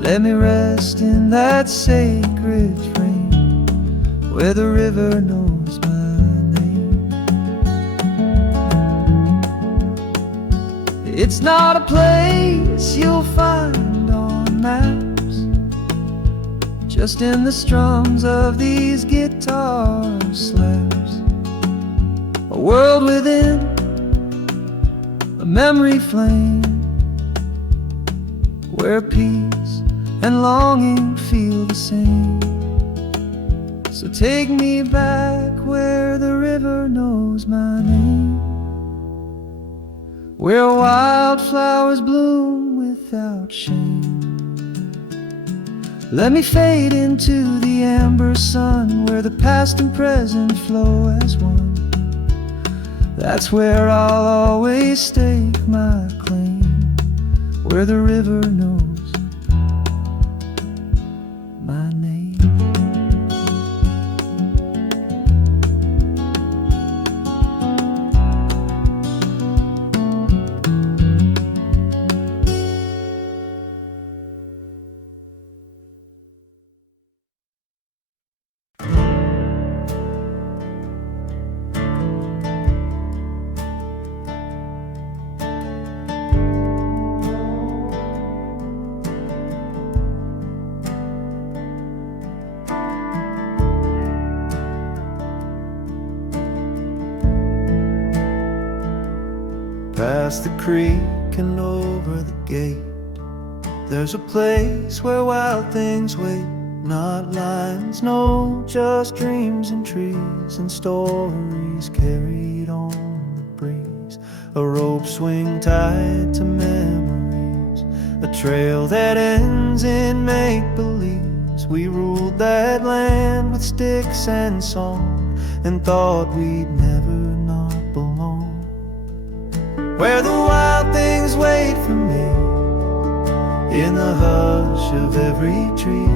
Let me rest in that sacred frame where the river knows my name. It's not a place you'll find on maps, just in the strums of these guitar slaps. A world within, a memory flame, where peace and longing feel the same. So take me back where the river knows my name, where wildflowers bloom without shame. Let me fade into the amber sun, where the past and present flow as one. That's where I'll always stake my claim, where the river knows my name. Past the creek and over the gate, there's a place where wild things wait. Not lines, no, just dreams and trees and stories carried on the breeze. A rope swing tied to memories, a trail that ends in make-believes. We ruled that land with sticks and song and thought we'd never not belong. Where the wild things wait for me, in the hush of every tree,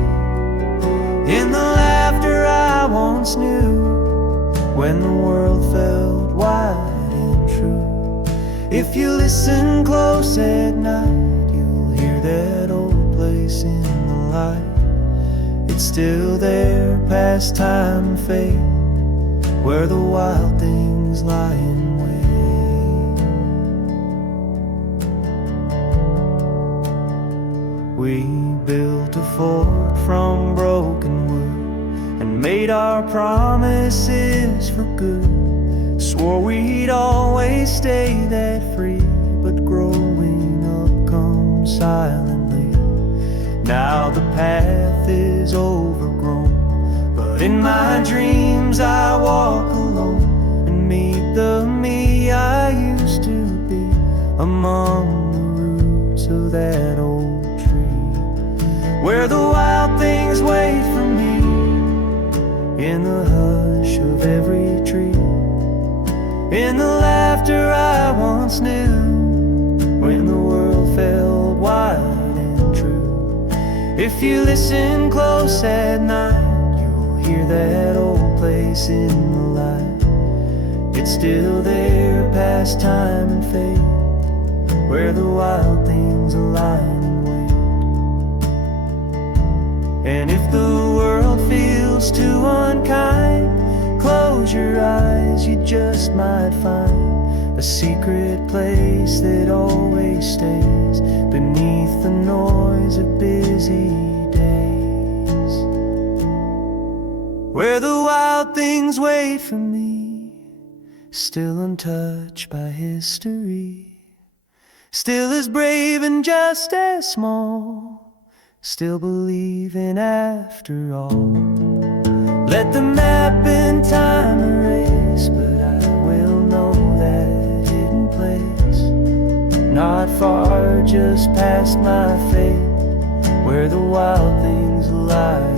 in the laughter I once knew, when the world felt wide and true. If you listen close at night, you'll hear that old place in the light. It's still there, past time and fate, where the wild things lie in wait. We built a fort from broken wood and made our promises for good. Swore we'd always stay that free, but growing up comes silently. Now the path is overgrown, but in my dreams I walk alone and meet the me I used to be among the roots of that old, where the wild things wait for me, in the hush of every tree, in the laughter I once knew, when the world felt wide and true. If you listen close at night, you'll hear that old place in the light. It's still there, past time and fate, where the wild things align. And if the world feels too unkind, close your eyes, you just might find a secret place that always stays beneath the noise of busy days, where the wild things wait for me, still untouched by history, still as brave and just as small, still believing after all. Let the map in time erase, but I will know that hidden place. not far, just past my faith, where the wild things lie.